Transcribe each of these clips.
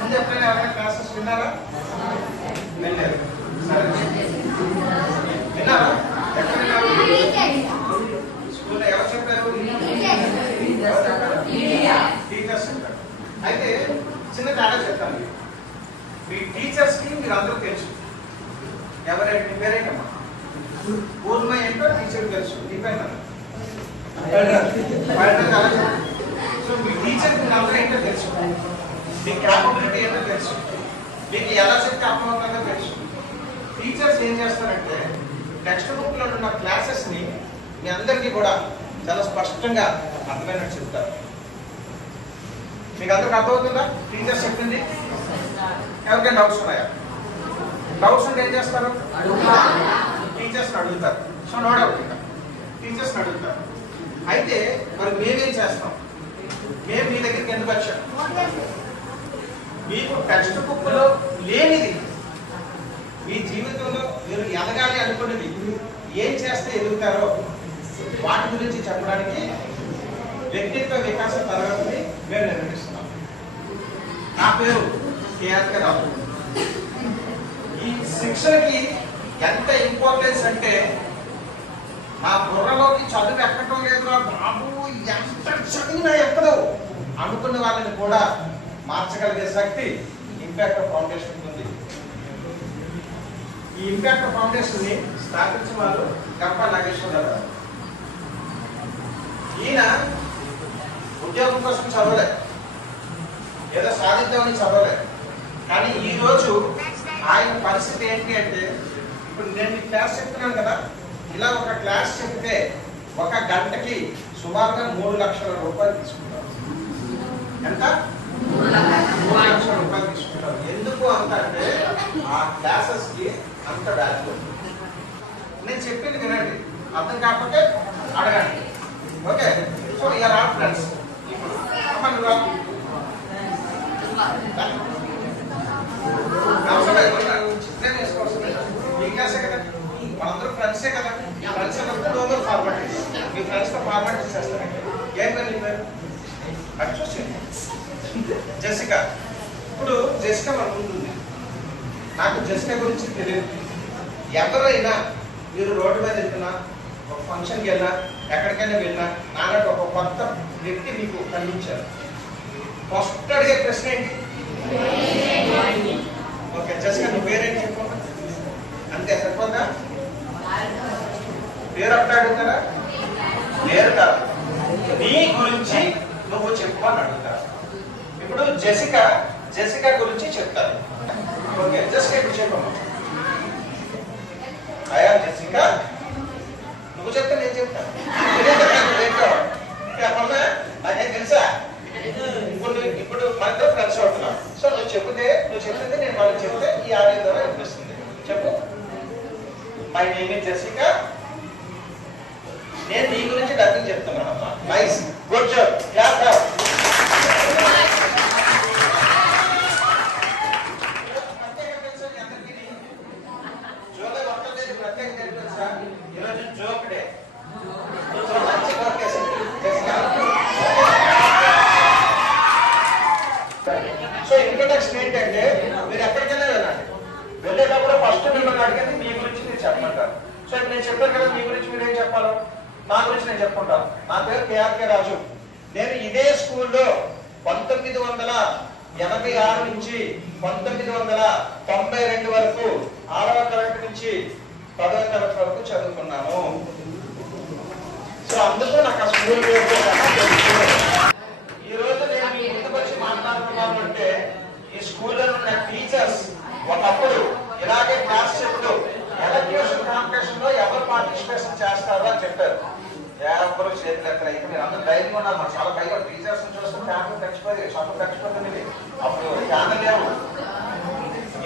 ముందు ఎప్పుడైనా ఎవరైనా క్లాసెస్ విన్నారా? వినలేదు. సరే విన్నారా? ఎక్కడ విన్నారు? స్కూల్లో ఎవరు చెప్పారు? టీచర్స్ చెప్పారు. అయితే చిన్న తేడా చెప్తాను. మీ టీచర్స్ కి మీరు అందరూ తెలుసు. ఎవరైనా మీ పేరేంటమ్మా? పూర్ణ ఏంటో టీచర్ తెలుసు. మీ పేరు సో మీ టీచర్ మీరు అందరూ ఏంటో తెలుసు. మీ క్యాపబిలిటీ ఏంటో తెలుసు. మీకు ఎలా చెప్తే అర్థమవుతుందో తెలుసు. టీచర్స్ ఏం చేస్తారంటే టెక్స్ట్ బుక్ లో ఉన్న క్లాసెస్ ని మీ అందరికీ కూడా చాలా స్పష్టంగా అర్థమైనట్టు చెప్తారు. మీకు అందరికి అర్థమవుతుందా టీచర్స్ చెప్పింది? ఎవరికైనా డౌట్స్ ఉన్నాయా? డౌట్స్ ఉంటే ఏం చేస్తారు? టీచర్స్ అడుగుతారు. సో నో డౌట్, ఇంకా టీచర్స్ అడుగుతారు. అయితే మరి మేమేం చేస్తాం? మేము మీ దగ్గరికి ఎందుకు వచ్చాం? మీకు టెక్స్ట్ బుక్ లో లేనిది, మీ జీవితంలో మీరు ఎదగాలి అనుకున్నది, ఏం చేస్తే ఎదుగుతారో వాటి గురించి చెప్పడానికి వ్యక్తిత్వ వికాస తరగతిని మేము నిర్వహిస్తున్నాం. నా పేరు కేఆర్కే రావు. ఈ శిక్షణకి ఎంత ఇంపార్టెన్స్ అంటే నా బుర్రలోకి చదువు ఎక్కడం లేదురా బాబు, ఎంత చదివినా ఎక్కడో అనుకున్న వాళ్ళని కూడా మార్చగలిగే శక్తి ఇంపాక్ట్ ఫౌండేషన్ ఉంది. ఈ ఇంపాక్ట్ ఫౌండేషన్ ని స్థాపించిన వారు గంప నాగేశ్వరరావు గారు. ఈయన ఉద్యోగం కోసం చదవలే, ఏదో సాధిద్దామని చదవలే. కానీ ఈ రోజు ఆయన పరిస్థితి ఏంటి అంటే, ఇప్పుడు నేను క్లాస్ చెప్తున్నాను కదా, ఇలా ఒక క్లాస్ చెప్తే ఒక గంటకి సుమారుగా 3 లక్షల రూపాయలు తీసుకుంటారు. ఎంత? 3 లక్షల రూపాయలు తీసుకుంటారు. ఎందుకు అంత అంటే ఆ క్లాసెస్ కి అంత వాల్యూ. నేను చెప్పింది వినండి, అర్థం కాకపోతే అడగండి. ఓకే, సో ఇలా ఫ్రెండ్స్ ఇప్పుడు ఈ క్లాసే కదా, మనందరూ ఫ్రెండ్సే కదా. ఫ్రెండ్స్ అన్నప్పుడు ఫార్మాలిటీస్, మీ ఫ్రెండ్స్తో ఫార్మాలిటీస్ చేస్తారండి. ఏం పేరు పేరు అది చూసింది? జెసికా. ఇప్పుడు జెసికా మన ముందుంది. నాకు జెసికా గురించి తెలియదు. ఎవరైనా మీరు రోడ్డు మీద వెళ్తున్నా, ఒక ఫంక్షన్కి వెళ్ళినా, ఎక్కడికైనా వెళ్ళినా, నాన్నకు ఒక కొత్త వ్యక్తి మీకు కనిపించారు. ఫస్ట్ అడిగే ప్రశ్న ఏంటి? ఓకే జెసికా, నీ పేరేంటి చెప్పు. అంతే సరిపోతా? పేరు అట్లా అడుగుతారా? పేరు కాదు, నీ గురించి నువ్వు చెప్పు అని అడుగుతారు. ఇప్పుడు జెసికా గురించి చెప్తారు. ఓకే జెసికా ఇప్పుడు చెప్పమ్మా. అయా జెసికా, నువ్వు చెప్తే నేను చెప్తాను. అదే తెలుసా? ఇప్పుడు మనతో ఫ్రెండ్స్ అవుతున్నాం. సో నువ్వు చెప్తే నేను వాళ్ళకి చెప్తే ఈ ఆడియో ద్వారా అనిపిస్తుంది. చెప్పు. My name is Jessica. నేను నీ గురించి డబ్బింగ్ చెప్తున్నానమ్మా. Nice, good job, clap clap. So introduction ఏంటంటే, మీరు ఎక్కడికైనా వెళ్ళండి, వెళ్ళేటప్పుడు ఫస్ట్ మిమ్మల్ని అడిగేది మీ గురించి మీరు చెప్పమంటారు. సో ఇప్పుడు నేను చెప్పాను కదా, మీ గురించి మీరు ఏం చెప్పాలో, నా గురించి నేను చెప్పుకుంటాను. నా పేరు కేఆర్కే రాజు. నేను ఇదే స్కూల్లో 1986 నుంచి 1992 వరకు 6వ తరగతి నుంచి 10వ తరగతి వరకు చదువుకున్నాను. సో అందుకు నాకు ఆ స్కూల్ ఈ రోజు నేను మీ ముందుకు వచ్చి మాట్లాడుతున్నాను అంటే, ఈ స్కూల్లో ఉన్న టీచర్స్ ఒకప్పుడు ఇలాగే క్లాస్ చెప్తూ ఎలక్యూషన్ కాంపిటీషన్ లో ఎవరు పార్టిసిపేషన్ చేస్తారు అని చెప్పారు. ఎవరు చేతులు ఎక్కడ అయితే మీరు అందరూ ధైర్యంగా ఉన్నారు. మాకు చాలా పైగా టీచర్స్ చూస్తే ఫ్యామిలీ ఖర్చిపోయి చదువు ఖర్చిపోతుంది. అప్పుడు ఫ్యామిలీ లేవు,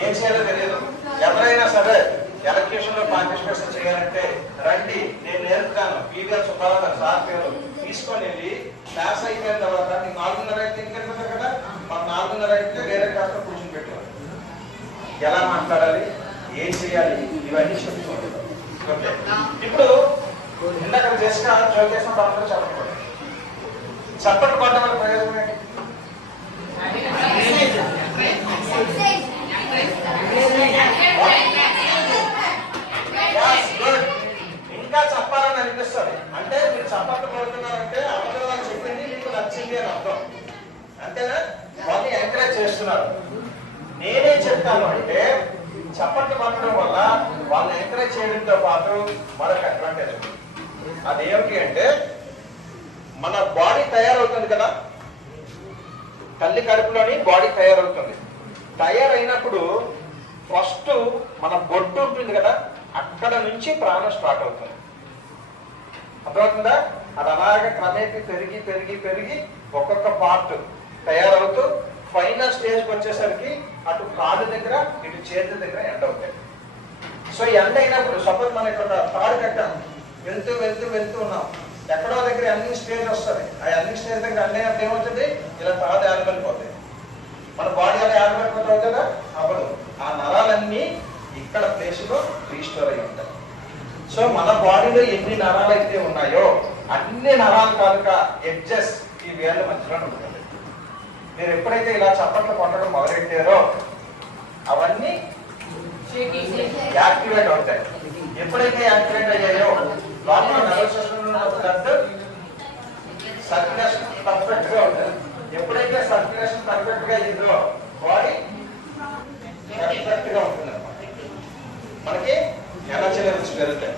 ఏం చేయాలో తెలియదు. ఎవరైనా సరే ఎలక్యూషన్ లో పార్టిసిపేషన్ చేయాలంటే రండి, నేను నేర్పుతాను. పీవీఆర్ సుబ్బారావు గారు సార్ పేరు తీసుకొని వెళ్ళి క్లాస్ అయిపోయిన తర్వాత నీకు 4:30 అయితే ఇంటికి వెళ్ళిపోతారు కదా, మాకు 4:30 అయితే వేరే క్లాస్ లో కూర్చొని పెట్టారు. ఎలా మాట్లాడాలి, ఏం చేయాలి, ఇవన్నీ చెప్తుంది. ఓకే, ఇప్పుడు ఇందాక జెసికా జోక్ చేసినప్పుడు అందరూ చప్పట్లు కొట్టడం వల్ల ప్రయోజనం ఏంటి? నేనేం చెప్తాను అంటే చప్పట్లు పట్టడం వల్ల వాళ్ళని ఎంకరేజ్ చేయడంతో పాటు మరొక అడ్వాంటేజ్ ఉంది. అదేమిటి అంటే మన బాడీ తయారవుతుంది కదా, తల్లి కడుపులోని బాడీ తయారవుతుంది. తయారైనప్పుడు ఫస్ట్ మన బొడ్డు ఉంటుంది కదా, అక్కడ నుంచి ప్రాణం స్టార్ట్ అవుతుంది. అర్థమవుతుందా? అది అలాగే క్రమేపీ పెరిగి పెరిగి పెరిగి ఒక్కొక్క పార్ట్ తయారవుతూ ఫైనల్ స్టేజ్కి వచ్చేసరికి అటు కాళ్ళు దగ్గర ఇటు చేతుల దగ్గర ఎండ్ అవుతాయి. సో ఎండ్ అయినప్పుడు సపోజ్ మనం ఇక్కడ తాడు కట్టాం, వెళ్తూ వెళ్తూ వెళ్తూ ఉన్నాం, ఎక్కడో దగ్గర అన్ని స్టేజ్ వస్తుంది. ఆ అన్ని స్టేజ్ దగ్గర అన్నీ అప్పుడు ఏమవుతుంది, ఇలా తాడు ఆడబడిపోతాయి. మన బాడీ అలా ఆడబడిపోతావు కదా, అప్పుడు ఆ నరాలన్నీ ఇక్కడ ప్లేస్ లో రీస్టోర్ అయి ఉంటాయి. సో మన బాడీలో ఎన్ని నరాలు అయితే ఉన్నాయో అన్ని నరాలు కాదుక ఎడ్జెస్ ఈ వేళ్ళ మధ్యలో ఉంటుంది. మీరు ఎప్పుడైతే ఇలా చప్పట్లు కొట్టడం మొదలెట్టారో అవన్నీ యాక్టివేట్ అవుతాయి. ఎప్పుడైతే యాక్టివేట్ అయ్యాయో లోపల నర్వస్ సిస్టంలో బ్లడ్ సర్క్యులేషన్ పర్ఫెక్ట్ గా ఉంటుంది. ఎప్పుడైతే సర్క్యులేషన్ పర్ఫెక్ట్ గా అయిందో బాడీ పర్ఫెక్ట్ గా ఉంటుంది. మనకి ఎనర్జీ లెవెల్స్ పెరుగుతాయి.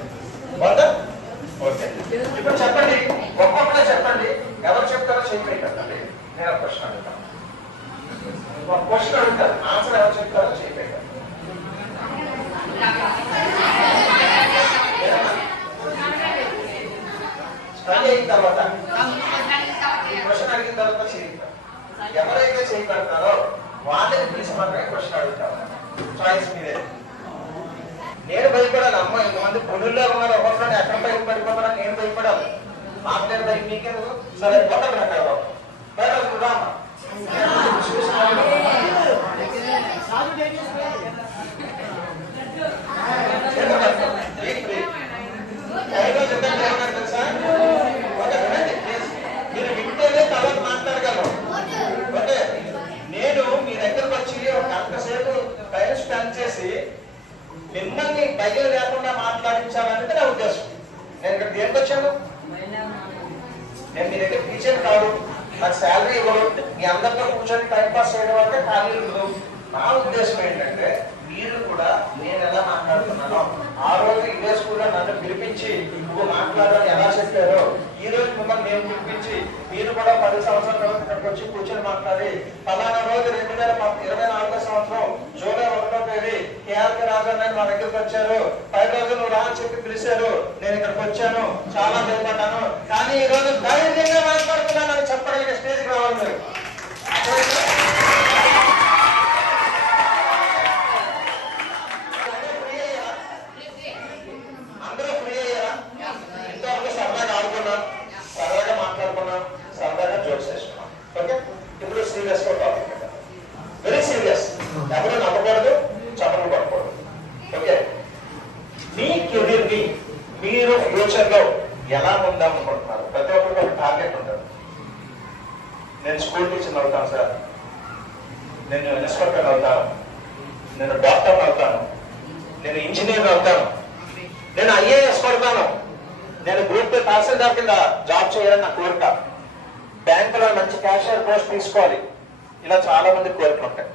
ఓకే, ఇప్పుడు చెప్పండి, ఒక్కొక్కరే చెప్పండి, ఎవరు చెప్తారో చెప్పి కదండి. నేను క్వశ్చన్ అడుగుతాను, క్వశ్చన్ అడుగుతారు, ఆన్సర్ ఎవరు చెప్తారో చెప్పి స్టడీ అయిన తర్వాత క్వశ్చన్ అడిగిన తర్వాత చేయిస్తారు. ఎవరైతే చేయగలుగుతారో వాళ్ళని పిలిచి మాత్రమే క్వశ్చన్ అడుగుతారు. చాయిస్ మీదే. నేను భయపడాలి, అమ్మ ఇంతమంది పొనుల్లో ఉన్నారు, ఒకరిని ఎక్కడ బయట పడిపోతారని నేను భయపడాలి. నాకు నేను భయం, మీకెందుకు? సరే కొట్టరు అక్కడ బయట రామా మీరు వింటేనే తర్వాత మాట్లాడగలరు. ఓకే, నేను మీ దగ్గరకు వచ్చి ఒక గంట సేపు టైం స్పెండ్ చేసి మిమ్మల్ని భయం లేకుండా మాట్లాడించాలనేది నా ఉద్దేశం. నేను ఇక్కడ దేనికి వచ్చాను? నేను మీ దగ్గర టీచర్ కాదు, నాకు శాలరీ ఇవ్వరు, మీ అందరితో కూర్చొని టైం పాస్ చేయడం వల్ల ఖాళీ ఉండదు. నా ఉద్దేశం ఏంటంటే మీరు కూడా నేను ఎలా మాట్లాడుతున్నానో ఆ రోజు ఇదే స్కూల్లో నన్ను పిలిపించి నువ్వు మాట్లాడాలని ఎలా చెప్పారో ఈ రోజు మిమ్మల్ని నేను పిలిపించి మీరు కూడా 10 సంవత్సరాల తర్వాత ఇక్కడికి వచ్చి కూర్చొని మాట్లాడి ఫలానా రోజు 2024 సంవత్సరం జూలై 1వ తేదీ కేఆర్కే రాజు మా దగ్గరికి వచ్చారు, 10 రోజులు నువ్వు రా అని చెప్పి పిలిచారు, నేను ఇక్కడికి వచ్చాను, చాలా భయపడ్డాను, కానీ ఈ రోజు ధైర్యంగా మాట్లాడుతున్నానని చెప్పడానికి స్టేజ్కి రావాలి మీరు. సరదాగా మాట్లాడుకున్నాం, సరదాగా జోక్స్ వేసుకున్నాం. ఓకే, ఇప్పుడు సీరియస్ గా టాపిక్, వెరీ సీరియస్. ఎవరు నమ్మకూడదు, చప్పట్లు పడకూడదు. ఓకే, మీ కెరీర్ ని మీరు ఫ్యూచర్ లో ఎలా ఉందాం అనుకుంటున్నారు? ప్రతి ఒక్కరికి ఒక టార్గెట్ ఉంటుంది. నేను స్కూల్ టీచర్ అవుతాను సార్, నేను ఇన్స్పెక్టర్ అవుతాను, నేను డాక్టర్ అవుతాను, నేను ఇంజనీర్ అవుతాను, నేను ఐఏఎస్ పడతాను, నేను గ్రూప్ తహసీల్దార్ కింద జాబ్ చేయాలని నా కోరిక, బ్యాంకులో మంచి క్యాషియర్ పోస్ట్ తీసుకోవాలి, ఇలా చాలా మంది కోరికలు ఉంటాయి.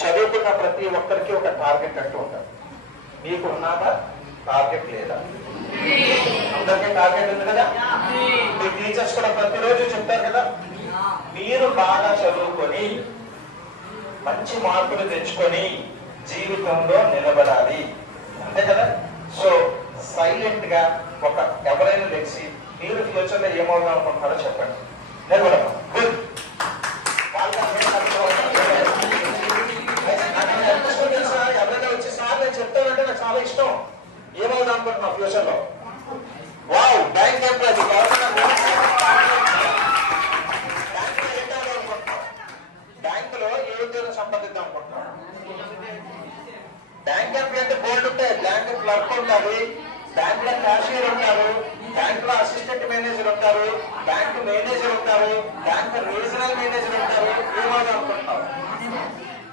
చదువుకున్న ప్రతి ఒక్కరికి ఒక టార్గెట్ అంటూ ఉంటారు. మీకు ఉన్నాదా టార్గెట్ లేదా? అందరికీ టార్గెట్ ఉంది కదా. మీ టీచర్స్ కూడా ప్రతిరోజు చెప్తారు కదా, మీరు బాగా చదువుకొని మంచి మార్కులు తెచ్చుకొని జీవితంలో నిలబడాలి, అంతే కదా. సో సైలెంట్ గా ఒక ఎవరైనా తెలిసి మీరు ఫ్యూచర్ లో ఏమవుదాం అనుకుంటున్నారో చెప్పండి. నిలబడమ్మా, గుడ్. ఎవరైనా వచ్చి సార్ నేను చెప్తానంటే నాకు చాలా ఇష్టం, ఏమవుదాం అనుకుంటున్నా ఫ్యూచర్ లో? వావ్, బ్యాంక్ ఎంప్లాయీ, బ్యాంకులో ఏ ఉద్యోగం సంపాదిద్దాం అనుకుంటున్నాను? బ్యాంక్ ఎంప్లాయీ అంటే బోర్డు ఉంటాయి, బ్యాంక్ క్లర్క్ ఉంటారు, బ్యాంక్ లో క్యాషియర్ ఉంటారు, బ్యాంక్ లో అసిస్టెంట్ మేనేజర్ ఉంటారు, బ్యాంక్ మేనేజర్ ఉంటారు, బ్యాంక్ రీజనల్ మేనేజర్ ఉంటారు. ఏమవుదాం అనుకుంటున్నారు?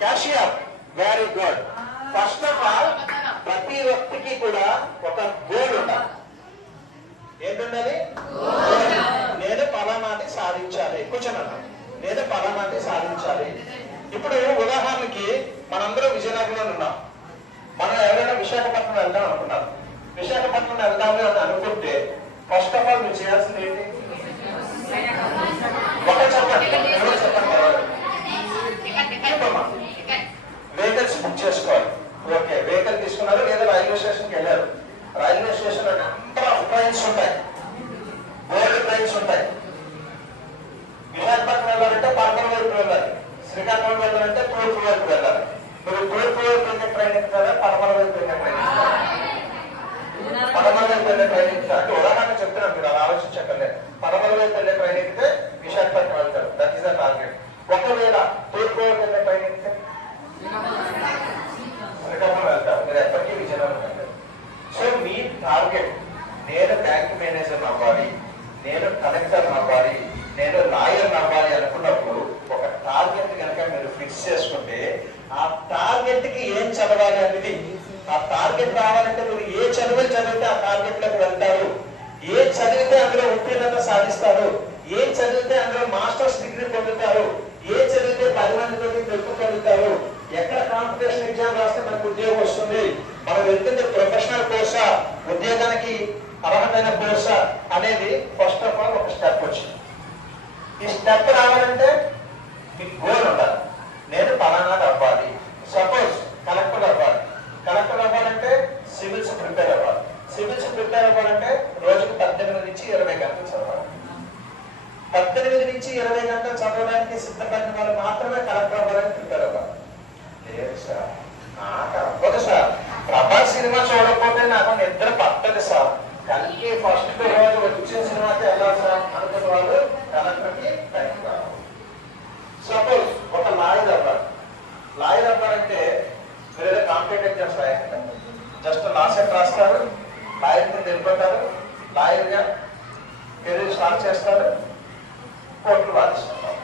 Cashier. Very good. First of all ప్రతి వ్యక్తికి కూడా ఒక గోల్ ఉండాలి. ఏంటండి? నేను ఫలానాన్ని సాధించాలి. కూర్చోనన్నా, నేను ఫలానాన్ని సాధించాలి. ఇప్పుడు ఉదాహరణకి మనం ఆల్ మీరు చేయాల్సింది ఏంటి? ఒక చెప్పండి, వెహికల్స్ బుక్ చేసుకోవాలి. ఓకే, వెహికల్ తీసుకున్నారు లేదా రైల్వే స్టేషన్కి వెళ్ళారు. రైల్వే స్టేషన్ లో నెంబర్ ఆఫ్ ట్రైన్స్ ఉంటాయి, ఓల్డ్ ట్రైన్స్ ఉంటాయి. విశాఖపట్నం వెళ్ళాలంటే పడమర వైపు వెళ్ళాలి, శ్రీకాకుళం వెళ్ళాలంటే తూర్పు వైపు వెళ్ళాలి. మీరు తూర్పు వైపు వెళ్ళే ట్రైన్ ఎక్కుతారా, పడమర వైపు వెళ్ళే ట్రైన్ ఎక్కుతారా? పడమర వైపు వెళ్ళే ట్రైన్ ఎక్కుతారు అంటే ఉదాహరణ చెప్తున్నాను, మీరు అలా ఆలోచించక్కర్లేదు. పడమర వైపు వెళ్ళే ట్రైన్ ఎక్కితే విశాఖపట్నం వెళ్తారు, దట్ ఈస్ ద టార్గెట్. ఒకవేళ తూర్పు వైపు వెళ్ళే ట్రైన్ ఎక్కితే శ్రీకాకుళం వెళ్తారు, మీరు ఎప్పటికీ విజయనగరం వెళ్తారు. సో మీ టార్గెట్, నేను బ్యాంక్ మేనేజర్ అవ్వాలి, నేను కలెక్టర్ అవ్వాలి, నేను లాయర్ అవ్వాలి అనుకున్నప్పుడు ఒక టార్గెట్ కనుక మీరు ఫిక్స్ చేసుకుంటే ఆ టార్గెట్ కి ఏం చదవాలి అనేది, ఆ టార్గెట్ రావాలంటే మీరు ఏ చదువులు చదివితే ఆ టార్గెట్ లోకి వెళ్తారు, ఏ చదివితే అందులో ఉత్తీర్ణత సాధిస్తారు, ఏ చదివితే అందులో మాస్టర్స్ డిగ్రీ పొందుతారు, ఏ చదివితే 10 మందితో తెలుపు పొందుతారు, ఎక్కడ కాంపిటీషన్ ఎగ్జామ్ రాస్తే మనకు ఉద్యోగం వస్తుంది, మనం వెళ్తుంది ప్రొఫెషనల్ కోర్సా ఉద్యోగానికి అర్హమైన కోర్సా అనేది ఫస్ట్ ఆఫ్ ఆల్ ఒక స్టెప్ వచ్చింది. ఈ స్టెప్ రావాలంటే మీకు గోల్ ఉండాలి. నేను పలానాది అవ్వాలి, సపోజ్ కలెక్టర్ అవ్వాలి. కలెక్టర్ అవ్వాలంటే సివిల్స్ ప్రిపేర్ అవ్వాలి. సివిల్స్ ప్రిపేర్ అవ్వాలంటే రోజుకు 18 నుంచి 20 గంటలు చదవాలి. 18 నుంచి 20 గంటలు చదవడానికి సిద్ధపడిన వాళ్ళు మాత్రమే కలెక్టర్ అవ్వాలని ప్రిపేర్ అవ్వాలి. లేదు సార్, నాకు అవ్వదు సార్, ప్రభాస్ సినిమా చూడకపోతే నాకు నిద్ర పట్టదు సార్, కలిగి ఫస్ట్ రోజు వచ్చిన సినిమాకి వెళ్ళాలి సార్ అనుకున్న వాళ్ళు కలెక్టర్కి టైం కావాలి. సపోజ్ ఒక లాయర్ అవ్వాలి. లాయర్ అవ్వాలంటే మీరు ఏదో కాంపిటేటివ్ ఎగ్జామ్స్ రాయకండి, జస్ట్ లా సెట్ రాస్తారు, లాయర్ కింద వెళ్ళిపోతారు, లాయర్గా కెరీర్ స్టార్ట్ చేస్తారు, కోర్టులు వాదిస్తారు.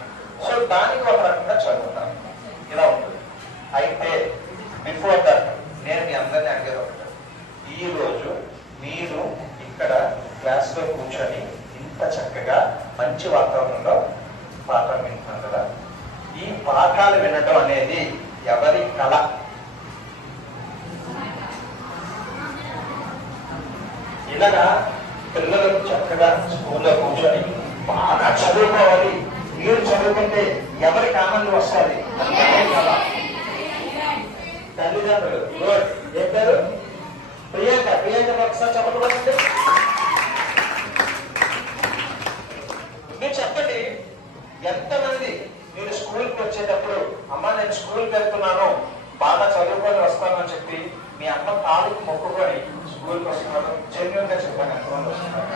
సో దానికి ఒక రకంగా చదువుతారు, ఇలా ఉంటుంది. అయితే బిఫోర్ దట్ నేను మీ అందరినీ అడిగేది ఒకటి, ఈ రోజు మీరు ఇక్కడ క్లాస్ లో కూర్చొని ఇంత చక్కగా మంచి వాతావరణంలో పాఠం వింటున్నారు కదా, ఈ పాఠాలు వినడం అనేది ఎవరి కళ? ఇలాగా పిల్లలు చక్కగా స్కూల్లో కూర్చొని బాగా చదువుకోవాలి, మీరు చదువుకుంటే ఎవరికి ఆనందం వస్తుంది? తల్లిదండ్రులు. ఏం పేరు? ప్రియాంక. ప్రియాంక ఒకసారి చెప్పకూడదండి. మీరు చెప్పండి, ఎంతమంది మీరు స్కూల్కి వచ్చేటప్పుడు అమ్మ నేను స్కూల్కి వెళ్తున్నాను, బాగా చదువుకొని వస్తాను అని చెప్పి మీ అమ్మ కాళ్ళకి మొక్కుకొని స్కూల్కి వస్తున్నారు? జెన్యూన్ గా చెప్పండి, ఎంతమంది వస్తున్నారు?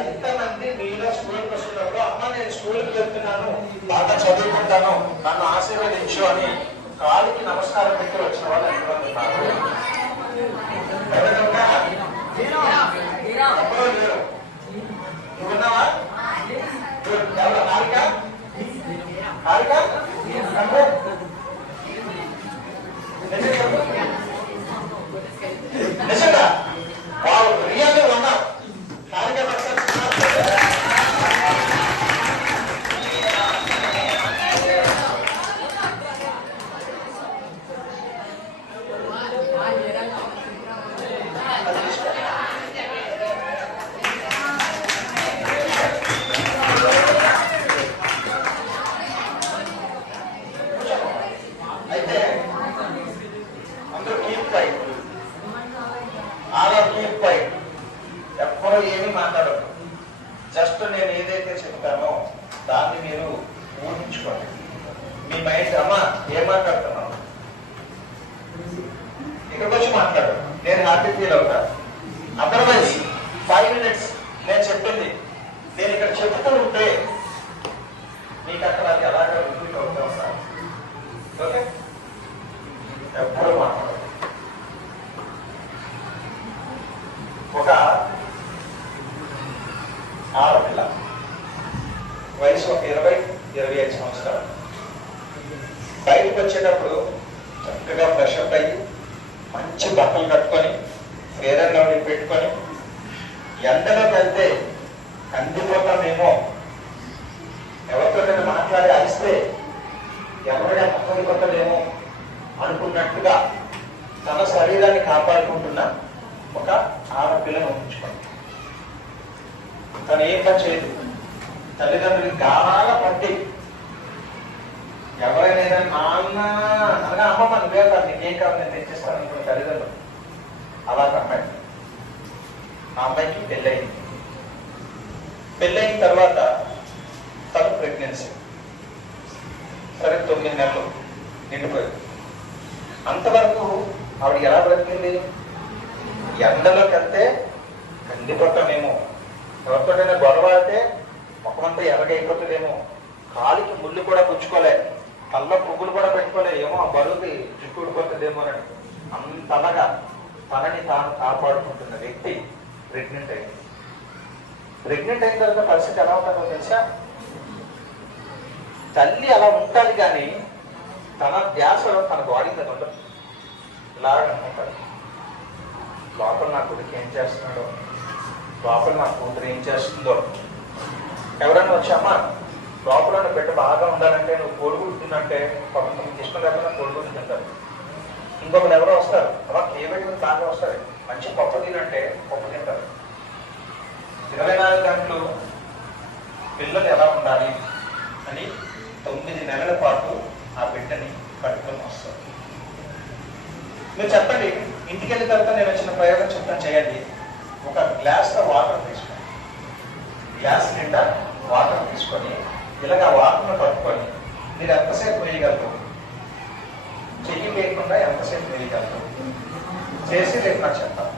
ఎంతమంది మీలో స్కూల్కి వస్తున్నప్పుడు అమ్మ నేను స్కూల్కి వెళ్తున్నాను, బాగా చదువుకుంటాను, నన్ను ఆశీర్వదించు అని కాలికి నమస్కారం పెట్టి వచ్చిన వాళ్ళు ఎంతమంది ఉన్నారు? ఎప్పుడో లేరు. నువ్వున్నావా? ఎవరు? హారిక? హారిక నిజంగా వాళ్ళు రియల్ ఉన్నావు. హారిక ఎప్పుడూ ఏమీ మాట్లాడదు, జస్ట్ నేను ఏదైతే చెప్తానో దాన్ని మీరు ఊహించుకోండి. మీ మైండ్ అమ్మా ఏం మాట్లాడుతున్నావు, ఇక్కడికి వచ్చి మాట్లాడు, నేను హ్యాపీ ఫీల్ అవుతా. అదర్వైజ్ 5 minutes నేను చెప్పింది నేను ఇక్కడ చెప్తూ ఉంటే మీకు అక్కడ అది అలాగే రిపీట్ అవుతూ ఉంటాను. ఓకే, ఎప్పుడు మాట్లాడు. ఒక ఆడపిల్ల వయసు ఒక 20-25 సంవత్సరాలు బయటకు వచ్చేటప్పుడు చక్కగా ఫ్రెష్ అప్ అయ్యి మంచి బట్టలు కట్టుకొని ఫేర్ అండ్ లవ్లీ పెట్టుకొని ఎండలోకి వెళ్తే కాపాడుకున్నట్టుగా తన శరీరాన్ని కాపాడుకుంటున్న ఒక ఆడపిల్లను ఊహించుకోండి. తను ఏం పని చేయదు, తల్లిదండ్రులకి గానాల పట్టి ఎవరైనా నాన్న అనగా అమ్మమ్మ నువ్వే కాదు నీకేం కావాలి నేను తెచ్చిస్తాను అనుకున్న తల్లిదండ్రులు అలా అమ్మాయి. ఆ అమ్మాయికి పెళ్ళయింది. పెళ్ళయిన తర్వాత తను ప్రెగ్నెన్సీ. సరే 9 నెలలు నిండిపోయింది. అంతవరకు ఆవిడ ఎలా బ్రతికింది? ఎండలోకి వెళ్తే కందిపోతామేమో, ఎవరితోటైనా గొడవ అయితే ముఖమంతా ఎర్రగైపోతుందేమో, కాలికి ముళ్ళు కూడా పుచ్చుకోలే, కళ్ళ పువ్వులు కూడా పెట్టుకోలే, ఏమో ఆ బరువుకి జుట్టు ఊడిపోతుందేమో అని అంతలాగా తనని తాను కాపాడుకుంటున్న వ్యక్తి ప్రెగ్నెంట్ అయింది. ప్రెగ్నెంట్ అయిన తర్వాత పరిస్థితి ఎలా ఉంటుందో తెలుసా? తల్లి అలా ఉంటుంది కానీ తన ధ్యాస తన బాడీ మీద ఉండదు. ఇలాగ అనుకుంటాడు, లోపల నా కొడుకు ఏం చేస్తున్నాడో, లోపల నా కూతురు ఏం చేస్తుందో. ఎవరైనా వచ్చామా లోపల బిడ్డ బాగా ఉండాలంటే నువ్వు కోడిగుడ్డు తిన్నంటే కొంతమంది ఇష్టం లేకుండా కోడిగుడ్డు తింటారు. ఇంకొకరు ఎవరో వస్తారు, అలా కేబెట్టి బాగా వస్తారు, మంచి పప్పు తినంటే పప్పు తింటారు. 24 గంటలు పిల్లలు ఎలా ఉండాలి అని 9 నెలల పాటు ఆ బిడ్డని కట్టుకొని వస్తారు. మీరు చెప్పండి, ఇంటికి వెళ్ళిన తర్వాత నేను వచ్చిన ప్రయోగం చెప్తాను, చేయండి. ఒక గ్లాస్లో వాటర్ తీసుకోండి, గ్లాస్ నిండా వాటర్ తీసుకొని ఇలాగ వాటర్ను పట్టుకొని మీరు ఎంతసేపు వేయగలరు? చెయ్యి వేయకుండా ఎంతసేపు వేయగలరు? చేసి రేపు నాకు చెప్తాను.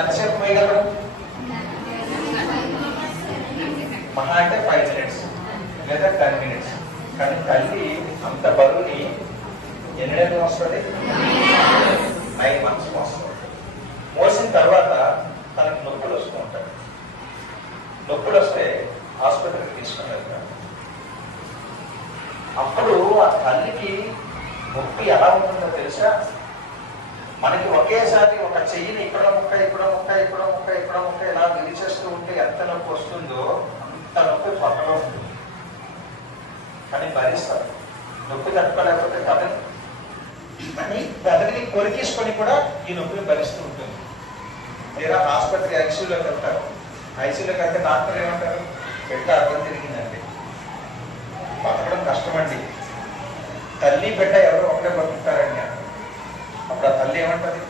ఎంతసేపు వేయగలరు? మహా అంటే 5 minutes లేదా 10 minutes. కానీ తల్లి అంత బరువుని ఎన్ని నెలలు వస్తుంది? 9 months వస్తుంది. మోసిన తర్వాత తనకి నొప్పులు వస్తూ ఉంటాయి. నొప్పులు వస్తే హాస్పిటల్కి తీసుకుని వెళ్తాడు. అప్పుడు ఆ తల్లికి నొప్పి ఎలా ఉంటుందో తెలుసా? మనకి ఒకేసారి ఒక చెయ్యిని ఇక్కడ ముక్క ఇక్కడ ముక్క ఇక్కడ ముక్క ఇక్కడ ముక్క ఇలా విరిచేస్తూ ఉంటే ఎంత నొప్పి వస్తుందో అంత నొప్పి త్వరలో ఉంటుంది. కానీ భరిస్తారు, నొప్పి తట్టుకోలేకపోతే కథని అని పెదవిని కొరికేసుకొని కూడా ఈ నొప్పిని భరిస్తూ ఉంటుంది. లేదా ఆసుపత్రి ఐసీయూలోకి వెళ్తారు. ఐసీయూలోకి వెళ్తే డాక్టర్ ఏమంటారు? బిడ్డ అర్థం తిరిగిందండి, బతకడం కష్టమండి. తల్లి బిడ్డ ఎవరు ఒకటే బతుకుతారండి. అప్పుడు ఆ తల్లి ఏమంటది?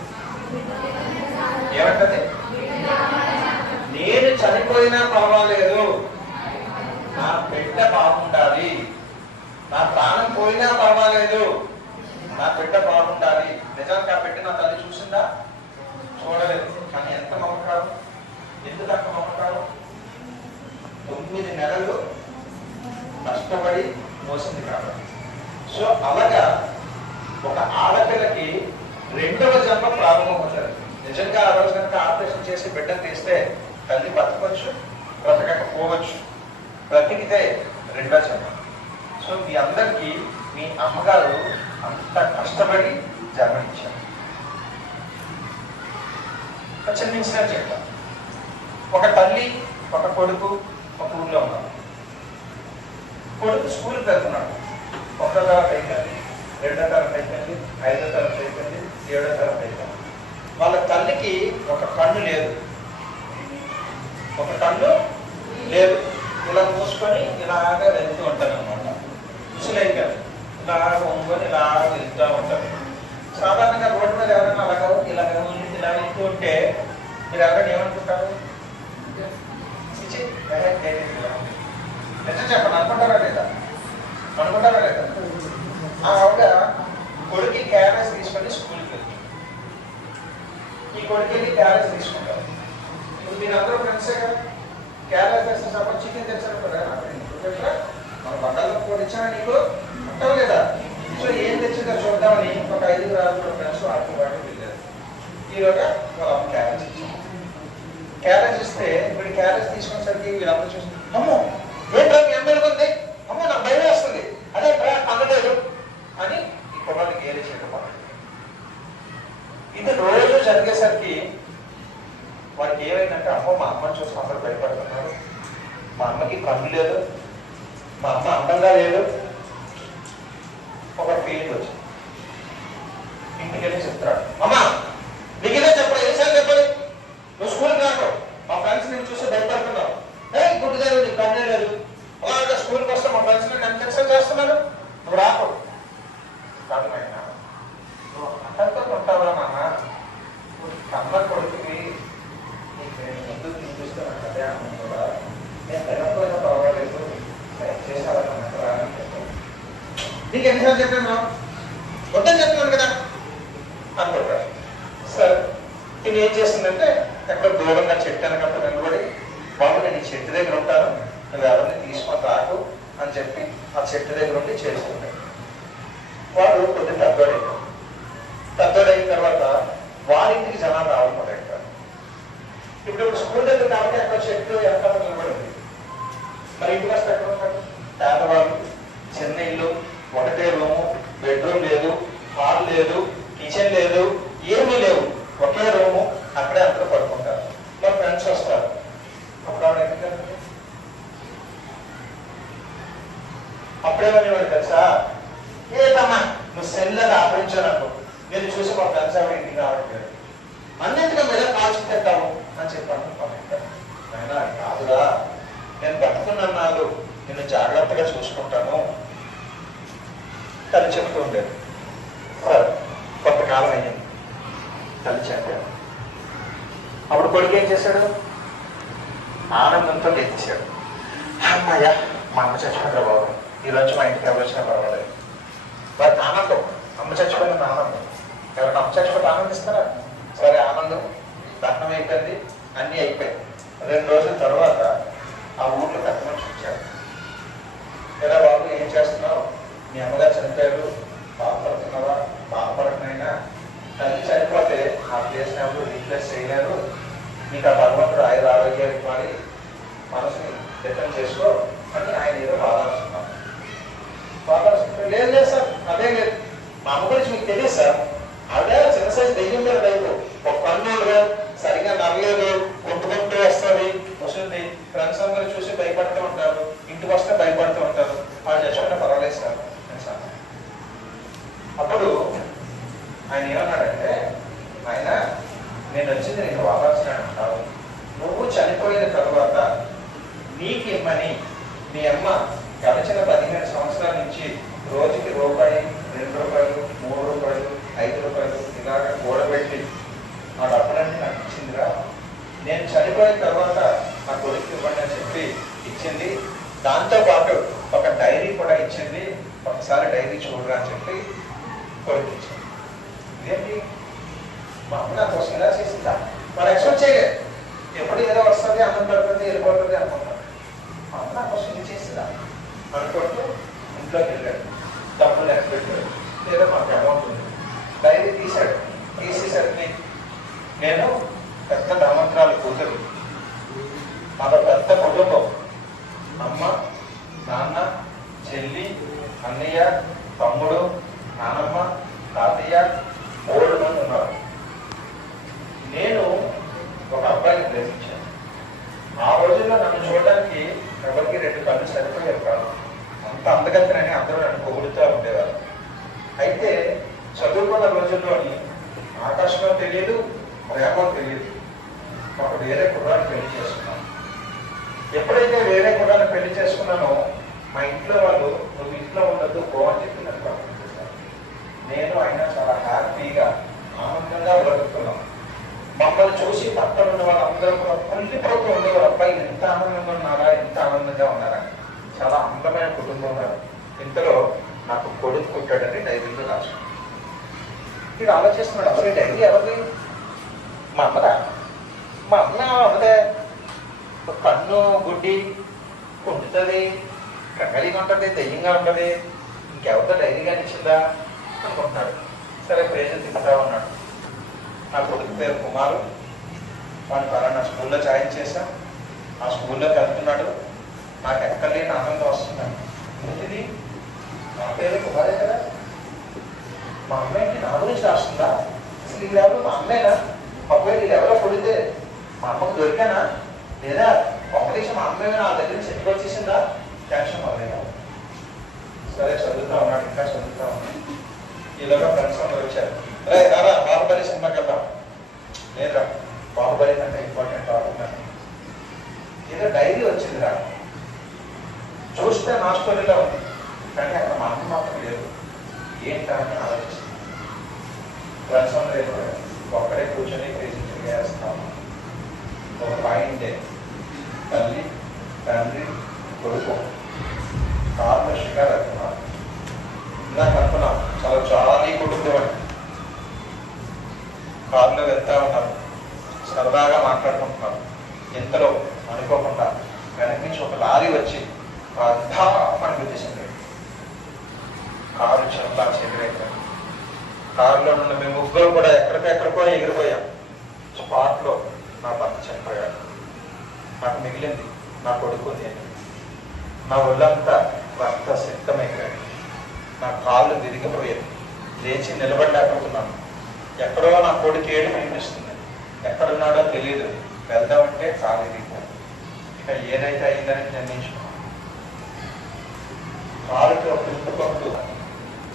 నేను చనిపోయినా పర్వాలేదు, నా బిడ్డ బాగుండాలి, నా ప్రాణం పోయినా పర్వాలేదు, నా బిడ్డ బాగుండాలి. నిజానికి ఆ బిడ్డ నా తల్లి చూసిందా? చూడలేదు. కానీ ఎంత మమకారం, ఎందుకు అంత మమకారం? 9 నెలలు కష్టపడి మోసింది కాబట్టి. సో అలాగా ఒక ఆడపిల్లకి 2వ జన్మ ప్రారంభమవుతుంది. నిజంగా ఆ రోజు కనుక ఆపరేషన్ చేసి బిడ్డను తీస్తే తల్లి బతకొచ్చు, బ్రతకకపోవచ్చు. బ్రతికితే 2వ జన్మ. సో మీ అందరికీ మీ అమ్మగారు అంత కష్టపడి జన్మనిచ్చారు. చిన్న ఇన్సిడెంట్ చెప్తాను. ఒక తల్లి ఒక కొడుకు ఒక ఊళ్ళో ఉన్నారు. కొడుకు స్కూల్కి వెళ్తున్నాడు. 1వ తరగతి అయిపోయింది, 2వ తరగతి అయిపోయింది, 5వ తరగతి అయిపోయింది, 7వ తరగతి అయిపోయింది. వాళ్ళ తల్లికి ఒక కన్ను లేదు. లేదు ఇలా మూసుకొని ఇలాగా వెళ్తూ ఉంటారు అనమాట. ముసలేం కాదు, ఇలాగ వంగుకొని ఇలాగ వెళ్తూ ఉంటారు. సాధారణంగా రోడ్డు మీద ఎవరైనా ఇలా వెళ్తూ ఉంటే మీరు ఎవరైనా ఏమనుకుంటారు? నిజం చెప్పండి, అనుకుంటారా లేదా? ఆవిడ కొడుకు క్యారేజ్ తీసుకొని స్కూల్కి వెళ్తుంది. ఈ కొడుకు క్యారేజ్ తీసుకుంటారు. ఇప్పుడు మీరు అందరూ ఫ్రెండ్సే కదా, క్యారేజ్ తెస్తే సపోజ్ చికెన్ తెచ్చారు కదా, మన బంగాళలో కూడా ఇచ్చాను నీకు అంటావు లేదా? సో ఏం తెచ్చిందో చూద్దామని ఒక 5 ఫ్రెండ్స్ ఆడుతూ వెళ్ళారు. ఈరోజు వాళ్ళ క్యారేజ్ ఇచ్చారు. క్యారేజ్ ఇస్తే ఇప్పుడు క్యారేజ్ తీసుకునేసరికి వీళ్ళందరూ చూసి అమ్మో ఏంటో మీ అమ్మాయికి ఉంది, అమ్మో నాకు భయం వేస్తుంది, అదే అందలేదు అని ఈ కుర్రాన్ని గేలి చేయడం. ఇది రోజు జరిగేసరికి వాడికి ఏమైందంటే అమ్మో మా అమ్మని చూసి అందరూ భయపడుతున్నారు, మా అమ్మకి కన్ను లేదు, మా అమ్మ అందంగా లేదు, ఒక ఫీలింగ్ వచ్చింది. ఏం చేసిందంటే ఎక్కడ దూరంగా చెట్టు వెనకంతా నిలబడి, బాబు నేను ఈ చెట్టు దగ్గర ఉంటాను, నువ్వు ఎవరిని తీసుకొని రాకు అని చెప్పి ఆ చెట్టు దగ్గర ఉండి చేసుకుంటాడు. వాడు కొద్దిగా పెద్దోడైన తర్వాత వారింటికి జనాలు రావడం మొదలెట్టారు. ఇప్పుడు స్కూల్ దగ్గర కాబట్టి అక్కడ చెట్టు వెనకాల నిలబడింది. మరి ఇంటి వస్తే ఎక్కడ ఉంటాడు? పేదవాళ్ళు, చిన్న ఇల్లు, ఒకటే రూము, బెడ్రూమ్ లేదు, హాల్ లేదు, కిచెన్ లేదు, ఏమీ లేవు, ఒకే రూము, అక్కడే అందరూ పడుకుంటారు. మరి ఫ్రెండ్స్ వస్తారు, అప్పుడు ఆవిడ ఎందుకంటే అప్పుడేమనేవాడు తెలుసా, ఏదమ్మా నువ్వు సెల్లని ఆపరించాను, నేను చూసి మా ఫ్రెండ్స్ ఆవిడ ఇంటికి రావట్లేదు, అన్నింటిగా మీద కాల్చి పెట్టాము అని చెప్పాను. అయినా కాదురా, నేను బతుకున్నాను, నిన్ను జాగ్రత్తగా చూసుకుంటాను తల్లి చెప్తూ ఉండేది. సరే కొంతకాలం అయ్యింది, తల్లి చెప్పాడు. అప్పుడు కొడుకు ఏం చేశాడు? ఆనందంతో ఎత్తిశాడు. అమ్మాయ్య మా అమ్మ చచ్చిపోయిన బాబు, ఈరోజు మా ఇంటికి ఎవరు వచ్చినా పర్వాలేదు. వారికి ఆనందం, అమ్మ చచ్చిపోయిన ఆనందం. ఎవరైనా అమ్మ చచ్చిపోతే ఆనందిస్తారా? సరే ఆనందం దహనం అయిపోయింది, అన్నీ అయిపోయాయి. 2 రోజుల తర్వాత ఆ ఊర్లో పెద్ద మనిషి వచ్చాడు. ఎలా బాబు ఏం చేస్తున్నావు? మీ అమ్మగారు చనిపోయారు, బాధపడుతున్నావా? బాధపడకనైనా తల్లి చనిపోతే ఆ ప్లేస్ ఎవరు రీప్లేస్ చేయలేరు, మీకు ఆ భగవంతుడు ఆరోగ్యాలు ఇవ్వాలి, మనసుని రిటర్న్ చేసుకో అని ఆయన ఏదో బాధాడుతున్నారు. లేదు సార్, అదే లేదు, మా అమ్మ గురించి మీకు తెలియదు సార్, అదే చిన్న సైజు దెయ్యం మీద లేదు, ఒక పన్నులుగా సరిగా నవ్వలేదు, కొట్టుకుంటూ వస్తుంది, వస్తుంది, ఫ్రెండ్స్ అందరూ చూసి భయపడుతూ ఉంటారు, ఇంటికి వస్తే భయపడుతూ ఉంటారు, వాళ్ళు చచ్చిపోయినా పర్వాలేదు సార్. అప్పుడు ఆయన ఏమన్నాడంటే, ఆయన నేను వచ్చింది నీకు వాదాల్సినాడు అంటావు, నువ్వు చనిపోయిన తర్వాత నీకు ఇమ్మని మీ అమ్మ గడిచిన 15 సంవత్సరాల నుంచి రోజుకి రూపాయి, 2 రూపాయలు, 3 రూపాయలు, 5 రూపాయలు ఇలాగ కూడబెట్టి ఆ డబ్బులన్నీ నాకు ఇచ్చిందిరా. నేను చనిపోయిన తర్వాత నా కొడుకు ఇవ్వండి అని చెప్పి ఇచ్చింది. దాంతో పాటు ఒక డైరీ కూడా ఇచ్చింది, ఒకసారి డైరీ చూడరా అని చెప్పి కొడుకు ఇచ్చింది. ఇదేంటి మా అమ్మ నా కోసం ఇలా చేసిందా? మనం ఎక్స్పెక్ట్ చేయలేదు, ఎప్పుడు ఏదో వస్తుంది, అన్నం పెడుతుంది, వెళ్ళిపోతుంది అనుకుంటాం. మా అమ్మ నా కోసం ఇది చేసిందా అనుకుంటూ ఇంట్లోకి వెళ్ళాడు. డబ్బులు లెక్క పెట్టాడు, లేదా మాకు అమౌంట్ ఉంది. డైరీ తీశాడు. తీసేసరికి నేను పెద్ద ధనవంతురాలు కూతురు, మాకు పెద్ద కుటుంబం, అమ్మ, నాన్న, చెల్లి, అన్నయ్య, తమ్ముడు, నానమ్మ, తాతయ్య, 3 మంది ఉన్నారు. నేను ఒక అబ్బాయిని ప్రేమించాను. ఆ రోజుల్లో నన్ను చూడడానికి ఎవరికి 2 కళ్ళు సరిపోయేది కాదు, అంత అందగత్తెనని అందరూ నన్ను పొగుడుతూ ఉండేవారు. అయితే చదువుకున్న రోజుల్లోని ఆకాశం తెలియదు, ప్రేమో తెలియదు, ఒక వేరే కుర్రాన్ని పెళ్లి చేసుకున్నాను. ఎప్పుడైతే వేరే కుర్రాన్ని పెళ్లి చేసుకున్నానో మా ఇంట్లో వాళ్ళు నువ్వు ఇంట్లో ఉండద్దు గోవని చెప్పి నన్ను పంపించేశారు. నేను అయినా చాలా హ్యాపీగా ఆనందంగా బ్రతుకుతున్నాం. మమ్మల్ని చూసి పక్కన ఉన్న వాళ్ళందరూ కూడా పొందిపోతూ ఉండేవారు, అబ్బాయి ఎంత ఆనందంగా ఉన్నారా, ఎంత ఆనందంగా ఉన్నారా, చాలా అందమైన కుటుంబం ఉన్నారు. ఇంతలో నాకు కొడుకు పుట్టాడని డైరీలో రాసు. వీడు ఆలోచిస్తున్నాడు, అసలు ఈ డైరీ ఎవరిది? మా అమ్మదా? మా అమ్మ అమ్మదే, కన్ను గుడ్డి కుంటుతుంది, కంగలిగా ఉంటుంది, దెయ్యంగా ఉంటుంది, ఇంకెవరితో డైరీ కానీ ఇచ్చిందా అనుకుంటున్నాడు. సరే ప్రేజెంట్ తింటా ఉన్నాడు. నా కొడుకు పేరు కుమారు, వాడి పలానా స్కూల్లో జాయిన్ చేశాం, ఆ స్కూల్లోకి వెళ్తున్నాడు. నాకు ఎక్కలేని ఆనందం వస్తున్నాను. ఇది నా పేరు కుమారే కదా, మా అమ్మాయికి నా గురించి రాస్తుందా? అసలు వీళ్ళెవరు మా అమ్మాయినా? ఒకవేళ వీళ్ళు ఎవరో కొడితే మా అమ్మకు దొరికానా, లేదా ఒకదేశం మా అమ్మాయి నా దగ్గర నుంచి ఎట్టుకు వచ్చేసిందా? టెన్షన్ మొదలైనా. సరే చదువుతా ఉన్నాడు, ఇంకా చదువుతా ఉన్నాడు. ఈలోగా ఫ్రెండ్స్ అందరూ వచ్చారు. రే రారా బాహుబలి సినిమాకి వెళ్దాం. లేదురా, బాహుబలి కంటే ఇంపార్టెంట్ అవుతున్నాను. ఏదో డైరీ వచ్చిందిరా, చూస్తే నా స్టోరీలో ఉంది, కానీ అక్కడ మా అమ్మ మాత్రం లేదు. ఏంటని ఆలోచిస్తుంది. ఫ్రెండ్స్ అందరూ ఒక్కడే కూర్చొని ప్రెజెంట్ చేస్తాము. ఒక పాయింటే తల్లి, తండ్రి, కొడుకు కార్మర్షిగా వెళ్తున్నాను. ఇందాక అనుకున్నాం చాలా జాలీ కుటుంబం అని. సరదాగా మాట్లాడుకుంటున్నారు. ఇంతలో అనుకోకుండా వెనక నుంచి ఒక లారీ వచ్చి మన గుర్తించింది. కారు చెల్లా చెదిరైపోయింది. కారులో నుండి మేము ముగ్గురు కూడా ఎక్కడికో ఎగిరిపోయాం. స్పాట్ లో నా భర్త చనిపోయాడు. నాకు మిగిలింది నా కొడుకు నేను. నా ఒళ్ళంతా రక్త సిద్ధమైపోయాడు. నా కాళ్ళు విరిగిపోయాయి. లేచి నిలబడలేకపోతున్నాను. ఎక్కడో నా కొడుకు ఏడు వినిపిస్తుంది. ఎక్కడున్నాడో తెలియదు. వెళ్దామంటే కాలు విరిగిపోయింది. ఇక ఏదైతే అయిందని నిర్ణయించుకున్నాను. కాలుకి ఒక ఇంటికొట్టు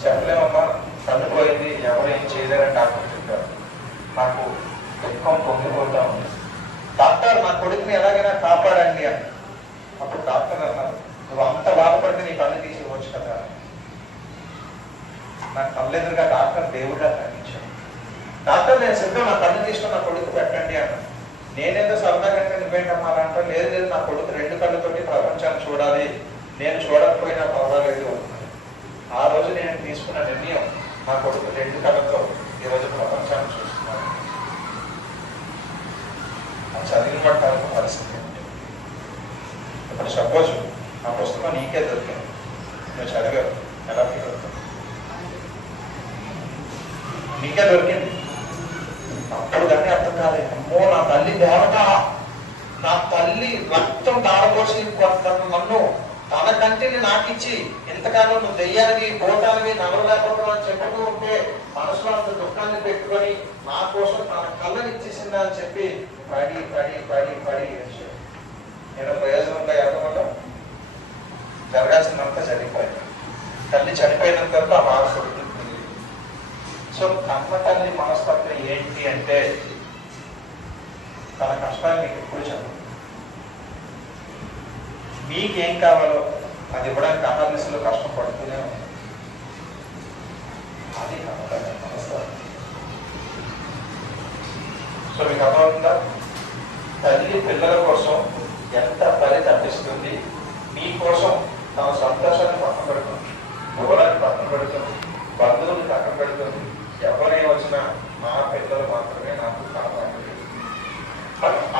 చెప్పలేమమ్మా, కన్నుపోయింది, ఎవరు ఏం చేయలేరని డాక్టర్ చెప్పారు. నాకు దుఃఖం పొంగిపోతా ఉంది. డాక్టర్ నా కొడుకుని ఎలాగైనా కాపాడండి అని. అప్పుడు డాక్టర్ అన్నారు, నువ్వు అంత బాధపడితే నీ కన్ను తీసి ఇవ్వచ్చు కదా. నా కళ్ళెదురుగా డాక్టర్ దేవుడిగా కనిపించాడు. డాక్టర్ నేను సిద్ధం, నా కన్ను తీసుకుని నా కొడుకు పెట్టండి అన్నాను. నేనేదో సరదాగా నువ్వేంటమ్మా అంటే, లేదు లేదు నా కొడుకు రెండు కళ్ళతోటి ప్రపంచాన్ని చూడాలి, నేను చూడకపోయినా పర్వాలేదు. ఆ రోజు నేను తీసుకున్న నిర్ణయం, నా కొడుకు రెండు కళ్ళతో ఈరోజు ప్రపంచాన్ని చూస్తున్నాను. చదివిన పట్టాలకు పరిస్థితి ఏంటి? ఇప్పుడు సపోజ్ ఆ పుస్తకం నీకే దొరికింది, నువ్వు చదివావు, ఎలా ఫీల్ అవుతావు? నీకే దొరికింది. అప్పుడు కానీ అర్థం కాలేదు. అమ్మో నా తల్లి దేవత, నా తల్లి రక్తం దాడబోసి నన్ను తన కంటిని నాకిచ్చి ఇంతకాలం నువ్వు దెయ్యానివి భూతానివి నగలు లేకపోవడం అని చెప్పుతూ ఉంటే మనసులో అంత దుఃఖాన్ని పెట్టుకొని నా కోసం తన కళ్ళని ఇచ్చేసిందా అని చెప్పి పడి పడి పడి పడి నేను ప్రయోజనంగా ఎదగకుండా జరగాల్సినంత జరిగిపోయింది. తల్లి చనిపోయినంత ఆ బాధ పడుతుంది. సో కన్న తల్లి మనస్తత్వం ఏంటి అంటే, తన కష్టాన్ని మీకు ఎప్పుడు చెప్పదు. మీకేం కావాలో అది ఇవ్వడానికి అహర్నిశలు కష్టం పడుతూనే ఉంది. అది కన్న మనస్తత్వం. సో మీకు అర్థమవుతుందా? తల్లి పిల్లల కోసం ఎంత బలి తప్పిస్తుంది, మీకోసం తన సంతోషాన్ని పక్కన పెడుతుంది, గౌరవాన్ని పక్కన పెడుతుంది, బంధువుల్ని పక్కన పెడుతుంది. ఎవరే వచ్చినా నా పిల్లలు మాత్రమే నాకు కాపాడలేదు.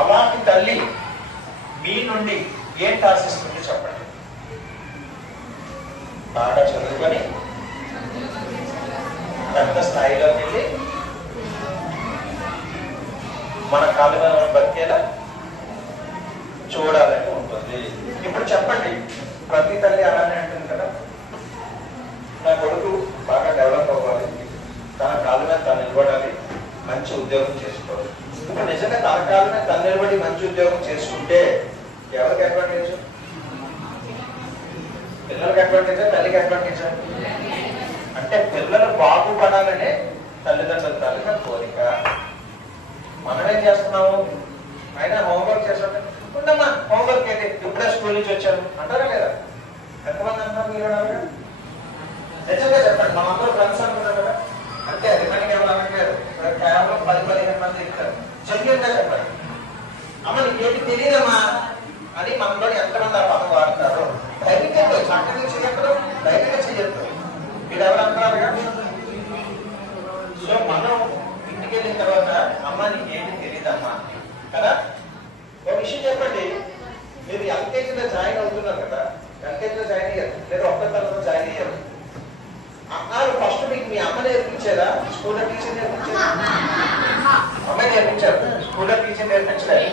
అలాంటి తల్లి మీ నుండి ఏంటి ఆశిస్తుంది చెప్పండి? బాగా చదువుకొని పెద్ద స్థాయిలోకి వెళ్ళి మన కాళ్ళ మీద బతికేలా చూడాలని ఉంటుంది. ఇప్పుడు చెప్పండి, ప్రతి తల్లి అలానే అంటుంది కదా, నా కొడుకు బాగా డెవలప్ అవ్వాలి, తన కాళ్ళ మీద తను నిలబడాలి, మంచి ఉద్యోగం చేసుకోవాలి. ఇప్పుడు నిజంగా తన కాళ్ళ మీద తను నిలబడి మంచి ఉద్యోగం చేసుకుంటే ఎవరికి అడ్వాంటేజ్? పిల్లలకి అడ్వాంటేజా, తల్లికి అడ్వాంటేజా? అంటే పిల్లలు బాగుపడాలనే తల్లిదండ్రుల తల్లిన కోరిక. మనమేం చేస్తున్నాము? అయినా హోంవర్క్ చేస్తుంటే ఉండమ్మా హోంవర్క్ ఏంటి, ఇప్పుడే స్కూల్ నుంచి వచ్చాను అంటారా లేదా? ఎంతమంది అంటున్నారు మీరు? నిజంగా చెప్పండి, మనందరూ ఫ్రెండ్స్ అనుకున్నారు కదా. అంటే రిమైనింగ్ ఎవరు అనట్లేదు, కేవలం 10-15 మంది ఇస్తారు. జెన్యూన్గా చెప్పండి, అమ్మ నీకేంటి తెలియదమ్మా అని మనలో ఎంతమంది ఆ పదం వాడతారు? ధైర్యంగా చక్కగా చేయప్పుడు ధైర్యంగా చేయొద్దు. మీరు ఎవరు అంటున్నారు కదా. సో మనం ఇంటికి వెళ్ళిన తర్వాత అమ్మ నీకేంటి తెలియదమ్మా కదా. ఒక విషయం చెప్పండి, మీరు ఎల్కేజీలో జాయిన్ అవుతున్నారు కదా, ఎల్కేజీలో జాయిన్ అయ్యారు లేదా ఒక్క తరగతిలో జాయిన్ అయ్యారు. అన్నారు ఫస్ట్ మీకు మీ అమ్మ నేర్పించారా, స్కూల్లో టీచర్ నేర్పించారా? అమ్మాయి నేర్పించారు, స్కూల్లో టీచర్ నేర్పించలేదు.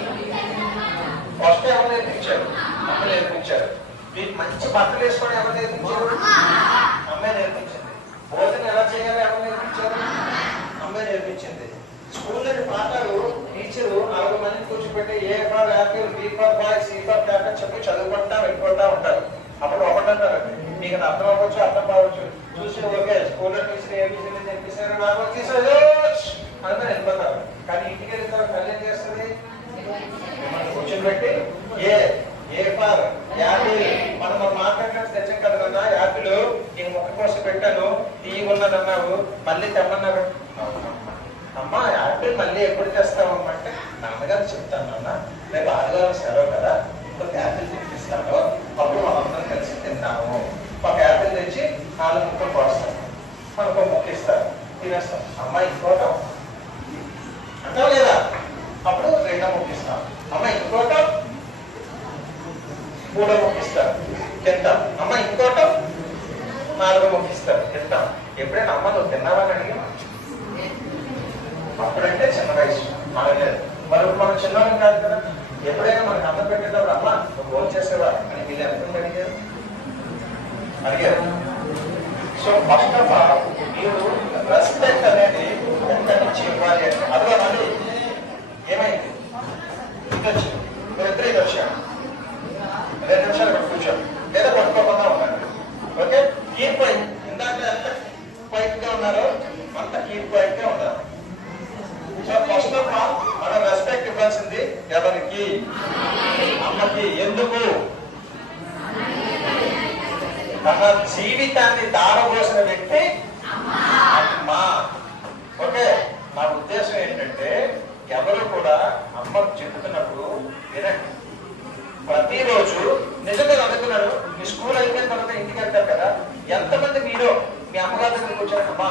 ఫస్ట్ ఎవరు నేర్పించారు? అమ్మ నేర్పించారు. మీకు మంచి బట్టలు వేసుకోవడం ఎవరు నేర్పించారు? అమ్మాయి నేర్పించింది. భోజనం ఎలా చేయాలో ఎవరు నేర్పించారు? అమ్మాయి నేర్పించింది. స్కూల్లోని పాఠాలు టీచరు 4 మందిని కూర్చోబెట్టి A for apple, B for boy, C for cat అని చెప్పి చదువుకుంటా వెళ్ళిపోతా ఉంటారు. అప్పుడు ఒకటంటారు, నీకు అర్థం అవ్వచ్చు అర్థం కావచ్చు, చూసి ఓకే స్కూల్లో టీచర్ ఏబిసిడీ నేర్పిస్తారు నాకు వచ్చేసారు అంతా వెళ్ళిపోతారు. కానీ ఇంటికి వెళ్ళిన తర్వాత తల్లి ఏం చేస్తుంది? కూర్చోబెట్టి ఏ ఫర్ యాపిల్, మనం మాట్లాడినట్టు తెచ్చాం కదా యాపిల్, నేను మొక్క కోసం పెట్టాను తీయ ఉన్నదన్నావు, మళ్ళీ తెమ్మన్నారు. అమ్మ యాపిల్ మళ్ళీ ఎప్పుడు తెస్తామమ్మంటే, నాన్నగారు చెప్తాను అన్న రేపు ఆదివారం సెలవు కదా, ఇంకొక యాపిల్ తెప్పిస్తాను, అప్పుడు మనందరం కలిసి తింటాము. ఒక యాపిల్ తెచ్చి 4 ముక్కలు పోస్తాను, మనకు ఒక ముక్క ఇస్తారు, తినేస్తాం. అమ్మ ఇంకోటం అంటావు లేదా? అప్పుడు రెండో ముక్క ఇస్తాం. అమ్మ ఇంకోట మూడో ముక్క ఇస్తారు తింటాం. అమ్మ ఇంకోట నాలుగో ముక్క ఇస్తారు తింటాం. ఎప్పుడైనా అమ్మ నువ్వు తిన్నావని అడిగా? అప్పుడంటే చిన్న వయసు అడగలేదు. మరి మనం చిన్నవాళ్ళం కాదు కదా. ఎప్పుడైనా మనకు అన్నం పెట్టేటప్పుడు అమ్మ నువ్వు ఫోన్ చేసేవా అని వీళ్ళు ఎంత అడిగారు? అడిగారు. సో ఫస్ట్ ఆఫ్ ఆల్ మీరు రెస్పెక్ట్ అనేది ఎక్కడి నుంచి ఇవ్వాలి అంటే అదిలో మళ్ళీ ఏమైంది ఇదొచ్చు మీరిద్దరు ఇది వచ్చాను 2 నిమిషాలు ఇక్కడ కూర్చోండి లేదా పట్టుకోకుండా ఉండండి. ఓకే కీప్ పాయింట్ ఇందాక ఎంత పాయింట్ గా ఉన్నారో అంత కీప్ పాయింట్ గా ఉండాలి. సో ఫస్ట్ ఆఫ్ ఆల్ మనం రెస్పెక్ట్ ఇవ్వాల్సింది ఎవరికి? అమ్మకి. ఎందుకు? తన జీవితాన్ని దారబోసిన వ్యక్తి అమ్మ. ఓకే నా ఉద్దేశం ఏంటంటే ఎవరు కూడా అమ్మకు చెప్తున్నప్పుడు వినండి. ప్రతిరోజు నిజంగా అనుకున్నారు మీ స్కూల్ అయిపోయిన తర్వాత ఇంటికి వెళ్తారు కదా, ఎంతమంది మీరు మీ అమ్మగారి దగ్గరికి వచ్చారమ్మా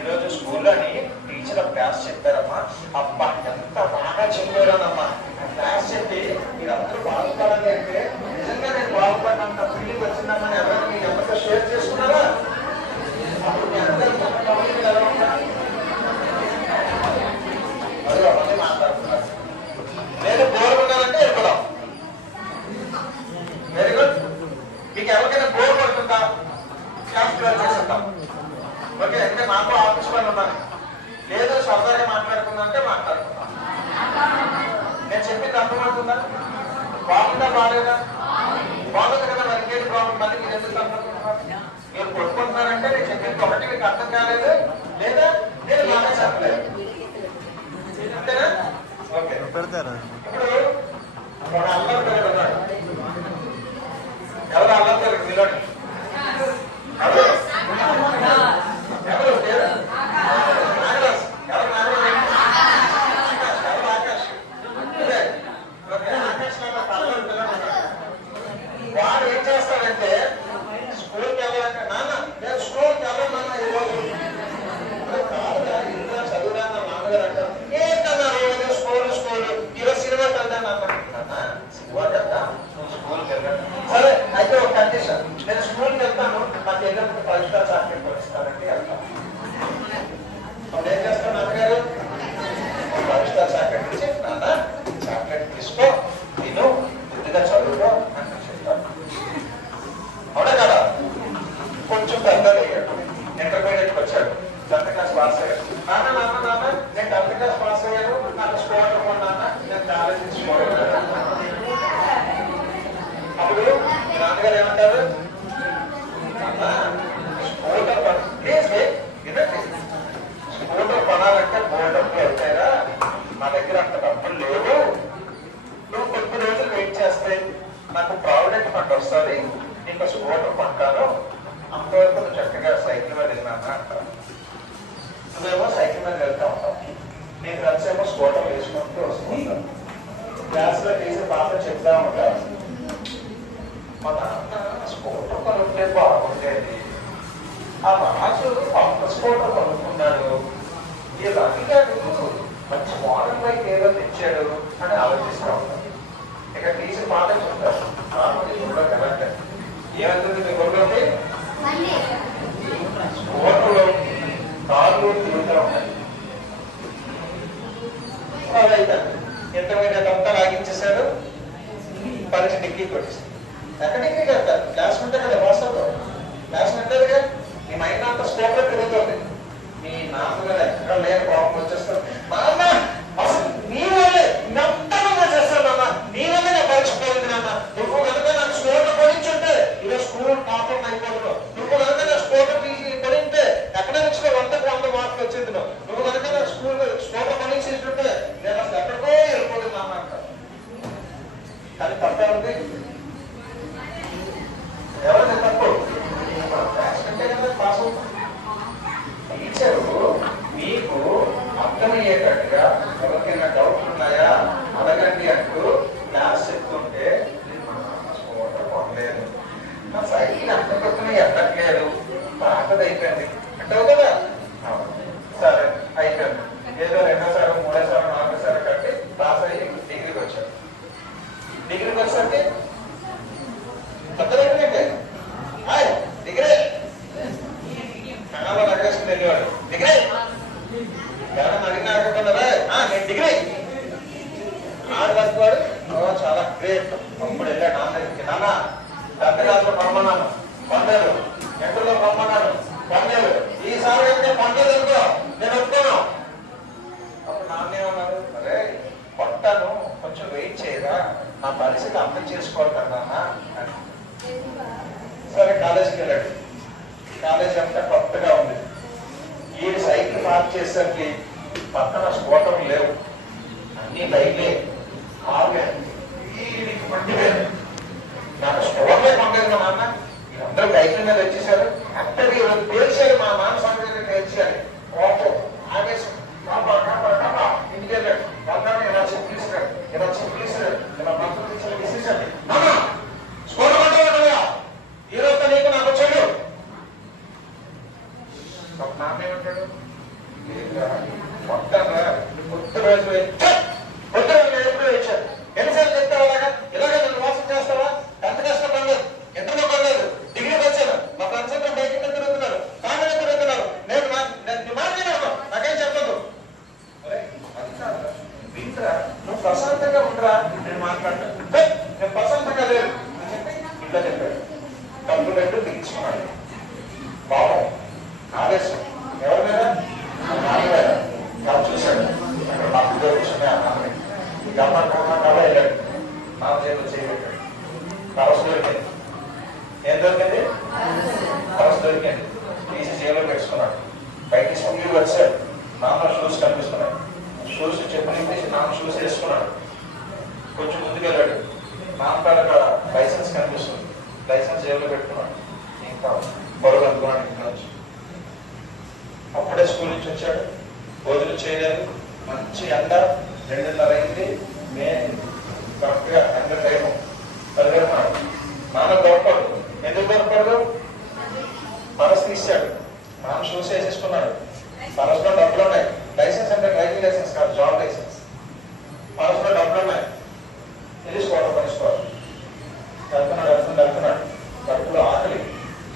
ఈరోజు స్కూల్లోని టీచర్ క్లాస్ చెప్పారమ్మా, అబ్బా ఎంత బాగా చెప్పారనమ్మా, క్లాస్ చెప్పి మీరందరూ బాగుపడాలి అంటే నిజంగా నేను బాగుపడినంత ఫీలింగ్ వచ్చిందమ్మా ఎవరైనా మీ అమ్మతో షేర్ చేసుకున్నారా? అప్పుడు మీ అందరూ ఎలా ఉంటారు? అది అవన్నీ మాట్లాడుతున్నారు. నేను బోర్ ఉన్నానంటే వెళ్ళిపోదాం. Very good. మీకు ఎవరికైనా బోర్ పడుతుందా? క్లాస్ చేసేద్దాం. ఓకే అంటే నాకు ఆఫీస్ పని ఉన్నాను, లేదు సరదాగా మాట్లాడుకుందా అంటే మాట్లాడుకుందాం. నేను చెప్పింది అర్థమవుతుందా? బాగుందా బాగాలేదా? బాగుంది కదా. మరి ఇంకేంటి ప్రాబ్లం? మళ్ళీ మీరు ఎందుకు అనుకుంటున్నారు? మీరు కొట్టుకుంటున్నారంటే నేను చెప్పింది ఒకటి మీకు అర్థం కాలేదు, లేదా నేను బాగా చెప్పలేదు. అంతేనా? ఓకే ఇప్పుడు అల్లరి పిల్లలు ఉన్నాడు. ఎవరు అల్లరి పిల్లలు నిలబడి? ఎవరు వాడు ఏం చేస్తాడంటే స్కూల్కి వెళ్ళాలంటే నాన్న నేను స్కూల్కి వెళ్ళాను నాన్న ఈరోజు కాదుగా ఇంట్లో చదువురాన్న నాన్నగారు అంటారు ఏంటన్నా రోజు స్కూల్ ఈరోజు సినిమాకి వెళ్తాను అన్న. సినిమాకి వెళ్తా స్కూల్కి వెళ్ళాను. సరే అయితే ఒక కండిషన్, నేను స్కూల్కి వెళ్తాను నాకు వెళ్ళినప్పుడు పరిష్కార చాక్లెట్ పరిస్తానంటే వెళ్తాను. అప్పుడు ఏం చేస్తాను నాన్నగారు? పరిష్కార చాక్లెట్ ఇచ్చి నాన్న చాక్లెట్ తీసుకో తిను బుద్ధిగా చదువుకో అని చెప్తాను. అవునా కదా? కొంచెం పెద్దగా అయ్యాడు, ఇంటర్మీడియట్కి వచ్చాడు, 10th క్లాస్ పాస్ అయ్యాడు. నాన్న నాన్న నాన్న నేను 10th క్లాస్ పాస్ అయ్యాను, నాకు స్కూటర్ కొన్నాన్న, నేను కాలేజ్ తీసుకోవడం. అప్పుడు నాన్నగారు ఏమంటారు? స్కూటర్ ప్లీజ్ వినండి, స్కూటర్ కొనాలంటే బోర్డు డబ్బులు అవుతాయిరా, నా దగ్గర అంత డబ్బులు లేవు, నువ్వు కొద్ది రోజులు వెయిట్ చేస్తే నాకు ప్రావిడెంట్ ఫండ్ వస్తుంది, నీకు స్కూటర్ కొంటాను, అంతవరకు నువ్వు చక్కగా సైకిల్ మీద వెళ్ళినానా అంటారు. నువ్వేమో సైకిల్ మీద వెళ్తా ఉంటావు, నీ ఫ్రెండ్స్ ఏమో స్కూటర్ వేసుకుంటూ వస్తుంటారు. క్లాస్ లో తీసి పాప చెప్తా ఉంటారు, మా నాన్న స్కూటర్ కొనుక్కుంటే బాగుండేది, ఆ రాజు పంప స్కూటర్ కొనుక్కున్నాడు, ఈ రవిగాడు మంచి మోడల్ బైక్ ఏదో తెచ్చాడు అని ఆలోచిస్తూ ఉంటారు. ఇక తీసి మాట చెప్తారు, కూడా కరెక్ట్ ఏమంటుంది మీ గురువుకి? స్కూటర్లు కార్లు తిరుగుతూ ఉంటాయి. అయితే ఇంటర్మీడియట్ అంతా లాగించేశారు, పరీక్ష డిగ్రీ కొట్టేసారు. ఎక్కడ డిగ్రీ కడతారు? క్లాస్ ఉంటే కదా వాట్సాప్లో క్లాస్ ఉంటేదిగా మీ మైండ్ అంతా స్కూటర్ తిరుగుతుంది. మీ నాన్నగారు ఎక్కడ లేని కోపం వచ్చేస్తారు, నాన్న అసలు నీ వల్లే నమ్మకంగా చేస్తాను నాన్న, నీ వల్ల నేను పరీక్ష పోయింది నాన్న, నువ్వు కనుక నాకు స్కూటర్ కొనించుంటే ఇలా స్కూల్ టాపర్ అయిపోతున్నావు, నువ్వు కనుక నా స్కూటర్ కొనింటే ఎకనామిక్స్ లో 100కు 100 మార్కులు వచ్చింది, నువ్వు కనుక నాకు స్కూటర్ కొనించుంటే నేను అసలు ఎక్కడికో వెళ్ళిపోతుంది నాన్న అంటారు. కానీ తప్పే ఉంది, ఎవరిది తప్పు? పాస్ అవుతాం. టీచరు మీకు అర్థమయ్యేటట్టుగా ఎవరికైనా డౌట్లు ఉన్నాయా అడగండి అంటూ క్లాస్ చెప్తుంటే స్కూటర్ కొనలేదు, నా సైకిల్ అంత కొత్తనే ఎక్కట్లేదు, పాతది అయిపోయింది అంటావు కదా. సరే అయిపోయింది, ఏదో 2వ సారి 3వ సారి 4వ సారి కట్టి పాస్ డిగ్రీకి వచ్చేసరికి పెద్దలంటే డిగ్రీ కళలో నగరేసుకుని వెళ్ళేవాడు. డిగ్రీ ఎవరైనా అడిగినా అడగకున్నారా నేను డిగ్రీ ఆడు వస్తువాడు. చాలా గ్రేట్. అప్పుడు వెళ్ళాడు నాన్న దగ్గరికి. నాన్న 10th క్లాస్లో రమ్మన్నాను, పండేరు. 10th రమ్మన్నాను, పండేరు. ఈసారి అయితే పండేది అనుకో నేను ఒప్పుకోను. అప్పుడు నాన్నేమన్నారు, అరే కొట్టాను, కొంచెం వెయిట్ చేయరా, నా పరిస్థితి అర్థం చేసుకోవాలి కదా నాన్న. సరే కాలేజీకి వెళ్ళాడు. కాలేజీ అంతా కొత్తగా ఉంది. ఈ సైకిల్ పార్క్ చేసరికి పక్కన స్కూటర్ లేవు, అన్ని లైట్లే. నాకు స్కూటర్లే పంపేది మా నాన్న. వీళ్ళందరూ బైకుల మీద వచ్చేసారు. అక్కడికి పేర్చారు, మా నాన్న సంగతి పేర్చారు. కోపం ఆవేశం ఇంటికి వెళ్ళాడు. వాళ్ళని ఇలా చెప్పిస్తాడు, ఇలా చెప్పిస్తాడు, ఇలా మంత్రులు తీసుకుని విసిరిస్తాడు. స్కూటర్ పండుగ ఈ రోజు నీకు నాకు వచ్చాడు. నాన్న ఏమంటాడు, మొత్తం కొత్త రోజు ఎప్పుడు వేయించారు. ఎన్నిసార్లు చెప్తావు అలాగా? ఇలాగే నన్ను మోసం చేస్తావా? ఎంత కష్టం పడలేదు, ఎంతలో పడలేదు. డిగ్రీకి వచ్చాను, మా ఫ్రెండ్స్ అందరూ బయట తిరుగుతున్నారు, కాళ్ళు తిరుగుతున్నారు. నేను మాట్లాడాను, నాకేం చెప్పదు. వింటరా, నువ్వు ప్రశాంతంగా ఉండరా, నేను మాట్లాడతాను. నేను ప్రశాంతంగా లేదు అని చెప్పి ఇంట్లో చెప్పాడు. డబ్బులు రెండు దిగించుకున్నాడు. పాపం ఆవేశం ఎవరి మీద? చూశాడు. అక్కడ మా పిల్లలు కూర్చున్నాయి. ఆ నాన్నని గమ్మన్నా వెళ్ళాడు. నాన్న చేతిలో చేయబెట్టాడు. కవస్ దొరికింది. ఏం దొరికింది? కవస్ దొరికింది. తీసి జైల్లో పెట్టుకున్నాడు. బయటికి స్కూల్కి వచ్చాడు. నాన్న షూస్ కనిపిస్తున్నాడు. షూస్ చెప్పని తీసి నాన్న షూస్ వేసుకున్నాడు. కొంచెం ముందుకు వెళ్ళాడు. నాన్న కాడ లైసెన్స్ కనిపిస్తుంది. లైసెన్స్ జైల్లో పెట్టుకున్నాడు. ఇంకా బరువు అనుకున్నాడు ఇంట్లో నుంచి. అప్పుడే స్కూల్ నుంచి వచ్చాడు. భోజనం చేయలేదు. మంచి ఎండ, 2:30 అయింది. మే కరెక్ట్ గా ఎండ టైము పరిగెడుతున్నాడు. నాన్న దొరకడు. ఎందుకు దొరకడు? పరస్ తీశాడు. నాన్న షూస్ వేసేసుకున్నాడు. పరస్లో డబ్బులు ఉన్నాయి. లైసెన్స్ అంటే డ్రైవింగ్ లైసెన్స్ కాదు, జాబ్ లైసెన్స్. పరస్లో డబ్బులు ఉన్నాయి. తెలుసుకోవడం పనిసుకోవాలి. వెళ్తున్నాడు. కడుపులో ఆకలి,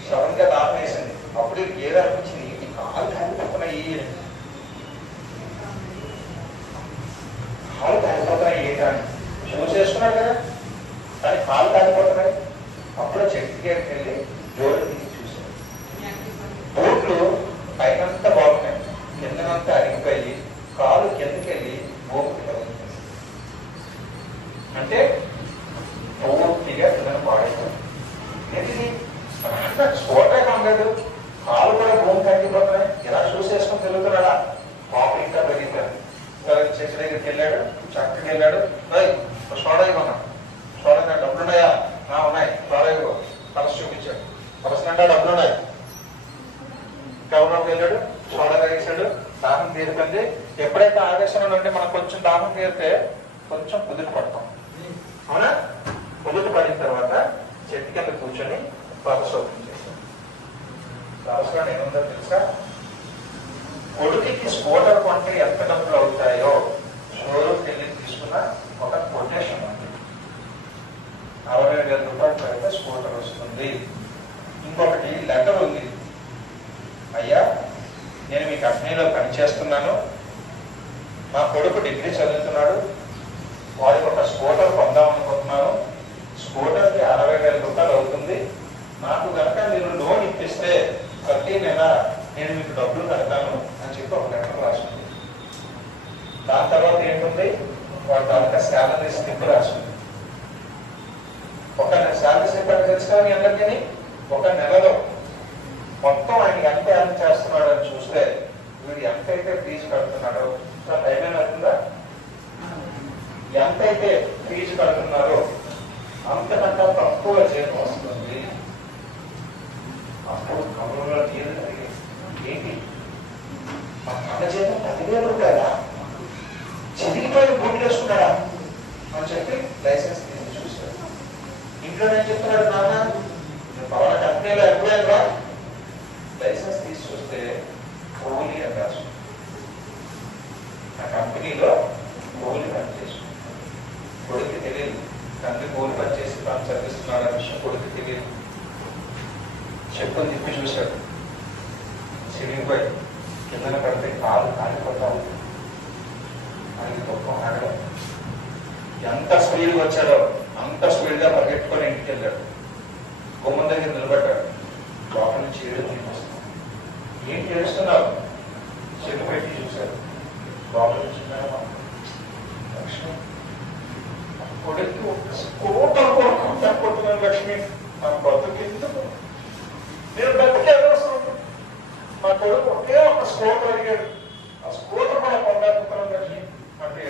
సడన్ గా దాహం వేసింది. అప్పుడు ఏదో అనిపించింది, కాలు కాలిపోతున్నాయి, కాలు కాలిపోతున్నాయి ఏంటని షూస్ వేసుకున్నాడు కదా, కానీ కాలు కాలిపోతున్నాయి. అప్పుడు చెట్టు దగ్గరికి వెళ్ళి జోడు తీసి చూశాడు. బూట్లు పైనంతా బాగున్నాయి, కిందనంతా అరిగిపోయి కాలు కిందకి వెళ్ళి భూమికి తగ్గుతుంది. అంటే పూర్తిగా కింద పాడైపోయింది. ఏంటిది? స్కూటరే కొనలేదు, కాలు కూడా భూమి తగ్గిపోతున్నాయి. ఇలా షూస్ వేసుకొని తిరుగుతున్నాడా? పాపం ఇంకా పెరిగిపోయాడు. చెట్టు దగ్గరికి వెళ్ళాడు. చక్కకి వెళ్ళాడు. సోడా ఇవ్వన్నా, సోడా డబ్బులు ఉన్నాయా? ఉన్నాయి, సోడా ఇవ్వ. పరస్ చూపించాడు. పరస్ నిండా డబ్బులు ఉన్నాయి. గవర్నర్కి వెళ్ళాడు, సోడా వేసాడు. దాహం తీరుతుంది. ఎప్పుడైతే ఆవేశంలో ఉంటే మనం కొంచెం దాహం తీరితే కొంచెం కుదురు పడతాం, అవునా? కుదురు పడిన తర్వాత చెట్టు కింద కూర్చొని పరస్ ఓపెన్ చేశాడు. పరస్లో ఏముందో తెలుసా? కొడుకుకి స్కూటర్ కొంటే ఎంత డబ్బులు అవుతాయో షోరూమ్ వెళ్ళి తీసుకున్న ఒక కొటేషన్ ఉంది. 60,000 రూపాయలు పెడితే స్కూటర్ వస్తుంది. ఇంకొకటి లెటర్ ఉంది. అయ్యా, నేను మీ కంపెనీలో పనిచేస్తున్నాను, మా కొడుకు డిగ్రీ చదువుతున్నాడు, వాడికి ఒక స్కూటర్ కొందాం అనుకుంటున్నాను, స్కూటర్కి 60,000 రూపాయలు అవుతుంది, నాకు కనుక మీరు లోన్ ఇప్పిస్తే ప్రతి నెల నేను మీకు డబ్బులు కడతాను అని చెప్పి ఒక లెటర్ రాసుకుంది. దాని తర్వాత ఏంటుంది? వాడు కనుక శాలరీ స్లిప్ రాసుకుంది. ఒక శాలరీ స్లిప్ అంటే తెలుసుకోవాలి మీ అందరికీ. ఒక నెలలో మొత్తం ఆయన ఎంత ఎర్న్ చేస్తున్నాడు అని చూస్తే వీడు ఎంతైతే ఫీజు కడుతున్నాడో, టైం ఏమవుతుందా? ఎంతైతే ఫీజు కడుతున్నారో అంతకంటే తక్కువ జీతం వస్తుంది. అప్పుడు కమలంలో నీరు కలిగి ఏంటి, మా నాన్న జీతం 10,000 రూపాయలా, చిరిగిపోయి బూట్లు వేసుకున్నాడా అని చెప్పి లైసెన్స్ తీసి చూశాడు. ఇంట్లో ఏం చెప్తున్నాడు? నాన్న, పవన కంపెనీలో ఎప్పుడైనా లైసెన్స్ తీసి చూస్తే కూలీ అని రాసు. ఆ కంపెనీలో కూలీ పని చేసుకుంటాడు. కొడుకు తెలియదు. తండ్రి కూలి పని చేసి తాను చదివిస్తున్నాడు అనే విషయం కొడుకు తెలియదు. చెప్పుకొని తిప్పి చూశాడు, చిరిగిపోయి కిందన పడితే కాలు కాలిపోతావు అది గొప్ప ఆగడం. ఎంత స్పీడ్గా వచ్చాడో అంత స్పీడ్గా పరిగెట్టుకొని ఇంటికి వెళ్ళాడు. గుమ్మం దగ్గర నిలబడ్డాడు. లోపల నుంచి ఏడుపు వినిపిస్తుంది. ఏంటి ఏడుస్తున్నావు? చెట్టు పెట్టి చూశాడు. లోపల నుంచి లక్ష్మి కొడుకు కోటలు కొడుకుంటున్నాను. లక్ష్మి నా బతుకు ఎందుకు? నేను బతికే అవసరం. మా కొడుకు ఒకే ఒక స్కూటర్ అడిగాడు. ఆ స్కూటర్ కూడా పొందాడుతున్నాను లక్ష్మి అంటే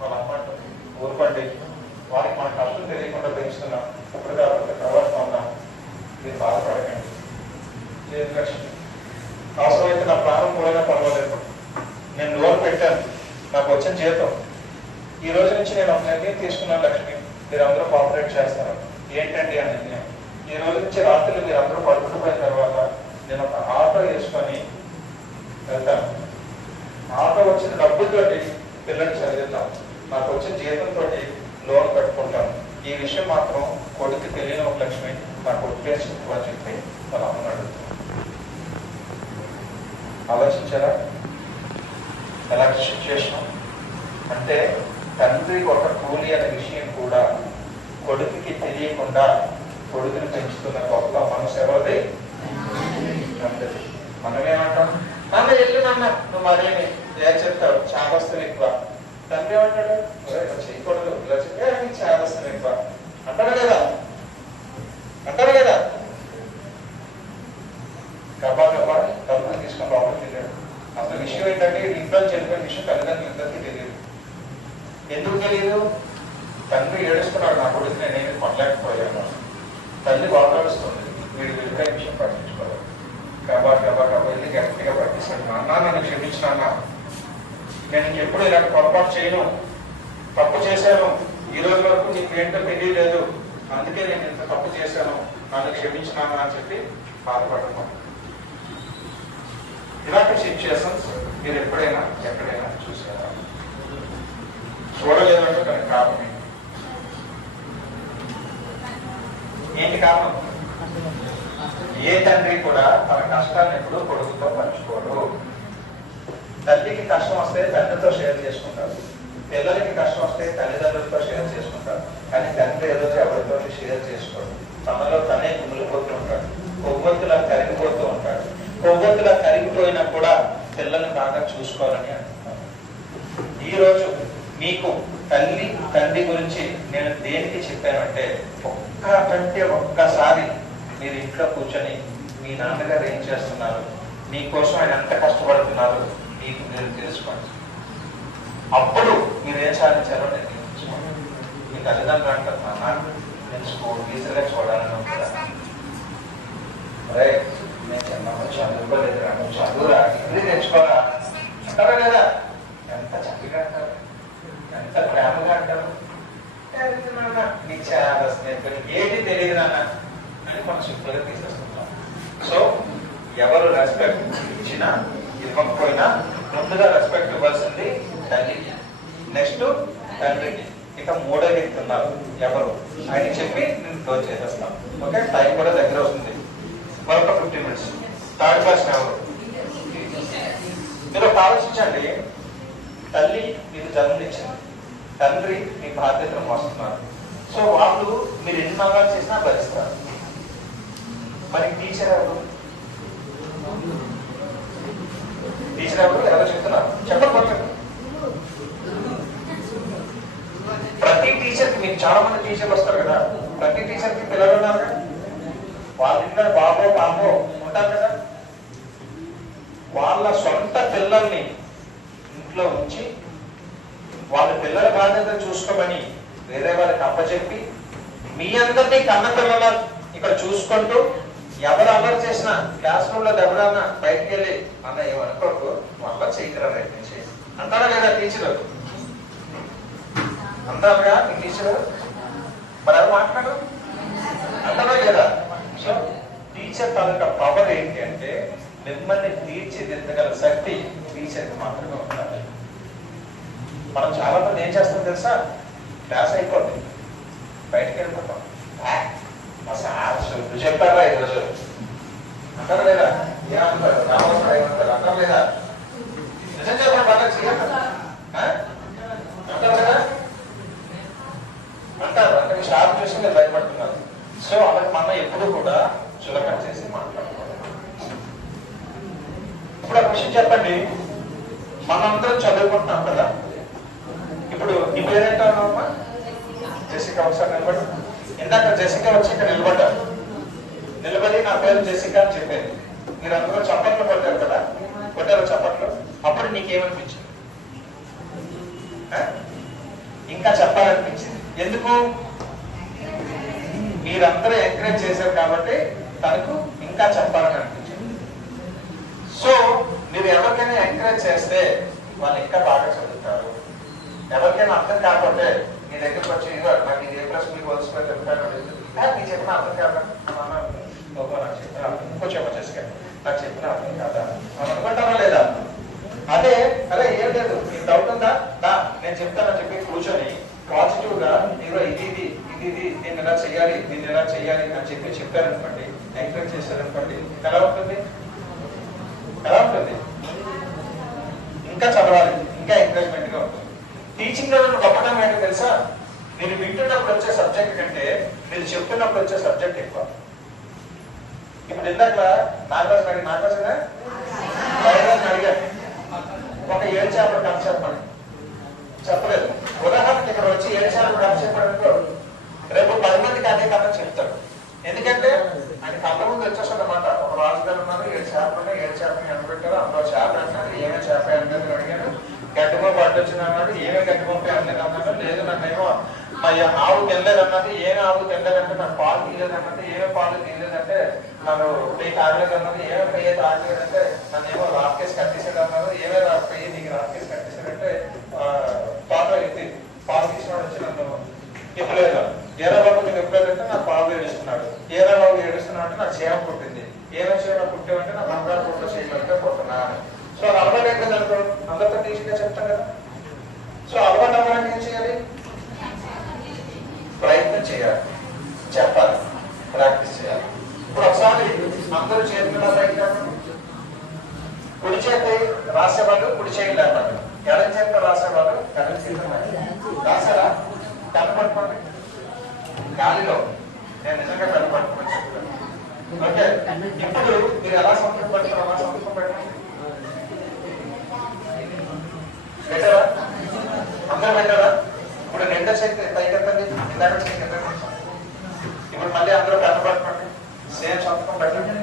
వాళ్ళ అమ్మాట ఊరుపండి. వారికి మనకు అర్థం తెలియకుండా పెంచుతున్నాం. ఇప్పుడు కాబట్టి తర్వాత ఉన్నాం. మీరు బాధపడకండి. లేదు లక్ష్మి, అవసరమైతే నా ప్రాణం పోయినా పర్వాలేదు. నేను లోన్ పెట్టాను. నాకు వచ్చిన జీతం ఈ రోజు నుంచి నేను ఒక నిర్ణయం తీసుకున్నాను. లక్ష్మి, మీరు అందరూ కోఆపరేట్ చేస్తారు. ఏంటండి ఆ నిర్ణయం? ఈ రోజు నుంచి రాత్రి మీరు అందరూ పడుకుపోయిన తర్వాత నేను ఒక ఆటో వేసుకొని వెళ్తాను. ఆటో వచ్చిన డబ్బులతోటి పిల్లల్ని చదివిద్దాం. నాకు వచ్చిన జీతంతో లోన్ కట్టుకుంటాను. ఈ విషయం మాత్రం కొడుకు తెలియని ఒక లక్ష్మి నా కొడుకే చెప్పుకోని చెప్పి వాళ్ళ అమ్మని అడుగుతాను. ఆలోచించారా ఎలా సిచ్యువేషన్? అంటే తండ్రి ఒక కూలి అనే విషయం కూడా కొడుకుకి తెలియకుండా కొడుకుని పెంచుతున్న గొప్ప మనసు ఎవరిది? తండ్రి. మనమేమంటాం? నాన్న ఎల్లు నాన్న నువ్వు మరేమి ఇలా చెప్తావు, చాదస్తం ఎక్కువ. తండ్రి ఏమంటాడు? ఇలా చేయకూడదు, ఇలా చెప్తే నీకు చాదస్తం ఎక్కువ అంటారు కదా, అంటారు కదా. గబా గబా డబ్బులు తీసుకొని లోపలికి వెళ్ళాడు. అసలు విషయం ఏంటంటే ఇంట్లో చనిపోయిన విషయం తల్లిదండ్రులు ఇద్దరికి తెలియదు. ఎందుకు తెలియదు? తండ్రి ఏడుస్తున్నాడు, నా కొడుకు నేనేమి పడలేకపోయాను. తల్లి బాధపడుస్తుంది, వీడు వెళ్ళిపోయే విషయం పట్టించుకోలేదు. గబా గబా గబా వెళ్ళి గట్టిగా పట్టిస్తాడు. నాన్న నన్ను క్షమించినా, నేను ఇంకెప్పుడు ఇలాంటి పొరపాటు చేయను, తప్పు చేశాను, ఈ రోజు వరకు నీకు ఏంటో తెలియలేదు, అందుకే నేను ఇంత తప్పు చేశాను, నన్ను క్షమించినాను అని చెప్పి బాధపడతాను. ఇలాంటి సిచ్యుయేషన్స్ మీరు ఎప్పుడైనా ఎక్కడైనా చూసారా? చూడలేదంటే దానికి కారణం ఏంటి? కారణం ఏ తండ్రి కూడా తన కష్టాన్ని ఎప్పుడూ కొడుకుతో పంచుకోడు. తల్లికి కష్టం వస్తే తండ్రితో షేర్ చేసుకుంటారు, పిల్లలకి కష్టం వస్తే తల్లిదండ్రులతో షేర్ చేసుకుంటారు. కానీ తండ్రి ఏదో ఎవరితో షేర్ చేసుకోడు. తనలో తనే కుమిలిపోతూ ఉంటాడు, కొవ్వొత్తులా కరిగిపోతూ ఉంటాడు. కొవ్వొత్తులా కరిగిపోయినా కూడా పిల్లల్ని బాగా చూసుకోవాలని అంటున్నాను. ఈరోజు మీకు తల్లి తండ్రి గురించి నేను దేనికి చెప్పానంటే, ఒక్కసారి మీరు ఇంట్లో కూర్చొని మీ నాన్నగారు ఏం చేస్తున్నారు, మీకోసం ఆయన ఎంత కష్టపడుతున్నారు మీకు మీరు తెలుసుకోండి. అప్పుడు మీరు ఏం సాధించారో నేను తెలుసుకోండి. మీ తల్లిదండ్రులు అంటారు, నాన్న నేను స్కూల్ టీచర్గా చూడాలని ఉంటుందా? అరే నేను చిన్నప్పుడు చదువుకోలేదు, నువ్వు చదువురా, డిగ్రీ తెచ్చుకోరా అంటారా లేదా? ఎంత చక్కగా అంటారు, ఎంత ప్రేమగా అంటారు. నాన్న నీకు చాలా స్నేహితులు ఏది తెలియదు నాన్న అని మనం సింపుల్గా తీసేస్తున్నాం. సో ఎవరు రెస్పెక్ట్ ఇచ్చినా ఇవ్వకపోయినా ముందుగా రెస్పెక్ట్ ఇవ్వాల్సింది తల్లికి, నెక్స్ట్ తండ్రికి, ఇక మూడో వ్యక్తి ఉన్నారు ఎవరు ఆయన చెప్పి నేను క్లోజ్ చేసేస్తాం. ఓకే, టైం కూడా దగ్గర వస్తుంది, మరొక 15 minutes. థర్డ్ క్లాస్ ఎవరు? మీరు ఆలోచించండి. తల్లి మీకు జన్మనిచ్చింది, తండ్రి మీ బాధ్యతను మోస్తున్నారు. సో వాళ్ళు మీరు ఎన్ని నమ్మకాలు చేసినా భరిస్తారు. మరి టీచర్ ఎవరు? టీచర్ ఎవరు? ఎవరు చెప్తున్నారు చెప్పకపోతే? ప్రతి టీచర్కి, మీకు చాలా మంది టీచర్లు వస్తారు కదా, ప్రతి టీచర్కి పిల్లలు ఉన్నారు కదా, వాళ్ళ ఇంట్లో బాబో పాపో ఉంటారు కదా. వాళ్ళ సొంత పిల్లల్ని ఇంట్లో ఉంచి వాళ్ళ పిల్లల బాధ్యత చూసుకోమని వేరే వాళ్ళకి అప్పచెప్పి మీ అందరినీ కన్న పిల్లల ఇక్కడ చూసుకుంటూ ఎవరు అల్లరి చేసినా క్లాస్ రూమ్ లో ఎవరన్నా బయటకు వెళ్ళి అన్న ఏమనుకోకు వాళ్ళ చేయకరా రైట్ నుంచి అంటారా లేదా టీచరు? అంటారుగా మీ టీచరు? మరి ఎవరు మాట్లాడరు అంటారా లేదా? సో టీచర్ తాలూకా పవర్ ఏంటి అంటే మిమ్మల్ని తీర్చిదిద్దగల శక్తి టీచర్కి మాత్రమే ఉండాలి. మనం చాలా మంది ఏం చేస్తాం తెలుసా? క్లాస్ అయిపోతుంది, బయటకు వెళ్ళిపోతాం. మా సార్ నువ్వు చెప్పారా ఈరోజు అంటారు లేదా? ఏమంటారు? రామోజీ ఏమంటారు? అంటారు లేదా? నిజం చెప్పడం బాగా చేయాలి అంటారు కదా? అంటారు. అంటే మీ స్టాఫ్ చూసి మీరు భయపడుతున్నారు. సో అలాగే మనం ఎప్పుడు కూడా చులకన చేసి మాట్లాడుకోవాలి. ఇప్పుడు ఒక విషయం చెప్పండి, మనందరం చదువుకుంటున్నాం కదా. ఇప్పుడు నీ పేరేంటావమ్మా? జెసికా. ఒకసారి నిలబడి. ఇందాక జెసికా వచ్చి ఇక్కడ నిలబడ్డారు. నిలబడి నా పేరు జెసికా అని చెప్పారు. మీరు అందరూ చప్పట్లు కొట్టారు కదా, కొట్టారు చప్పట్లు. అప్పుడు నీకేమనిపించింది? ఇంకా చెప్పాలనిపించింది. ఎందుకు? మీరందరూ ఎంకరేజ్ చేశారు కాబట్టి తనకు ఇంకా చెప్పాలని అనిపించింది. సో మీరు ఎవరికైనా ఎంకరేజ్ చేస్తే వాళ్ళు ఇంకా బాగా చదువుతారు. ఎవరికైనా అర్థం కాకపోతే మీ దగ్గరకు వచ్చి నాకు ఇది ఏ ప్లస్ బి హోల్ స్క్వేర్ చెప్తాను, మీకు చెప్పిన అర్థం కాదా? నాకు చెప్పిన అర్థం ఇంకొంచెం వచ్చేసి నాకు చెప్పిన అర్థం కాదా మనం అనుకుంటారా లేదా? అదే అదే ఏం లేదు, మీకు డౌట్ ఉందా? నేను చెప్తానని చెప్పి కూర్చొని పాజిటివ్ గా మీరు ఇది ఇది ఇది ఇది దీన్ని ఎలా చేయాలి, దీన్ని ఎలా చేయాలి అని చెప్పి చెప్పారనుకోండి, ఎంకరేజ్ చేశారనుకోండి, ఎలా ఉంటుంది? ఎలా ఉంటుంది? ఇంకా చదవాలి, ఇంకా ఎంకరేజ్మెంట్ గా ఉంటుంది. టీచింగ్ లో గొప్పతనం ఏంటో తెలుసా? మీరు వింటున్నప్పుడు వచ్చే సబ్జెక్ట్ కంటే మీరు చెప్తున్నప్పుడు వచ్చే సబ్జెక్ట్ ఎక్కువ. ఇప్పుడు ఇందాక నాగరాజు అడిగాను, ఒక 7 చేపలు కథ చెప్పండి, చెప్పలేదు. ఉదాహరణకి ఇక్కడ వచ్చి 7 చేపలు కథ చెప్పాడనుకో, రేపు 10 మందికి అదే కథ చెప్తాడు. ఎందుకంటే ఆయన కళ్ళ ముందు వచ్చేస్తాడు అనమాట. ఒక రాజుగారు ఉన్నారు, 7 చేపలు ఉన్నాయి, 7 చేపలు కనిపెట్టారు. అందులో చేప అంటున్నారు, ఏమే చేప అనేది అడిగాను. గడ్డిమోపు అడ్డొచ్చింది అన్నాడు, ఏమే గడ్డిమోపు అనలేదు అన్నాడు. లేదు నాకేమో మా ఆవు తినలేదు అన్నది, ఏమే ఆవు తినలేదంటే నాకు పాలు తీయలేదు అన్నది, ఏమే పాలు తీయలేదంటే నన్ను పెయ్యి తాగలేదు అన్నది, ఏమే పెయ్యి తాగలేదంటే నన్ను ఏమో రాకేసి కట్టేసాడు అన్నారు, ఏమే పెయ్యి నీకు రాకేసి కట్టేసాడంటే పాత వ్యక్తి పాలు తీసినాడు వచ్చి నన్ను ఇప్పలేదు. ఏరా బాబు నేను ఎప్పుడైతే నాకు పాలు ఏడుస్తున్నాడు, ఏరా బాబు ఏడుస్తున్నాడు అంటే నాకు చేమ పుట్టింది, ఏమే చేమ పుట్టామంటే నా బంగారు పుట్ట చేయగలిగితే పుట్టినాను. సో అది అలవాటు ఏంటంటే అనుకో, అందరితో టీచర్గా చెప్తాం కదా. సో అలవాటు అవ్వడానికి ఏం చేయాలి? ప్రయత్నం చేయాలి, చెప్పాలి, ప్రాక్టీస్ చేయాలి. ఇప్పుడు ఒకసారి అందరూ చేతుల్లో పైకి కుడి చేతి రాసేవాళ్ళు కుడి చేయి లేపాలి, ఎడం చేతిలో రాసేవాళ్ళు ఎడం చేతులు రాసారా? కనపడుకోండి గాలిలో. నేను నిజంగా కనపడుకోమని చెప్తాను. ఓకే, ఇప్పుడు మీరు ఎలా సంతకం పెడతారు? అలా సంతకం పెట్టండి. పెట్టారా? అందరూ పెట్టారా? ఇప్పుడు రెండో చేతి పైకెత్తండి, ఇందాక చేతి ఎత్తండి. ఇప్పుడు మళ్ళీ అందరూ కనపడుకోండి, సేమ్ సంతకం పెట్టండి.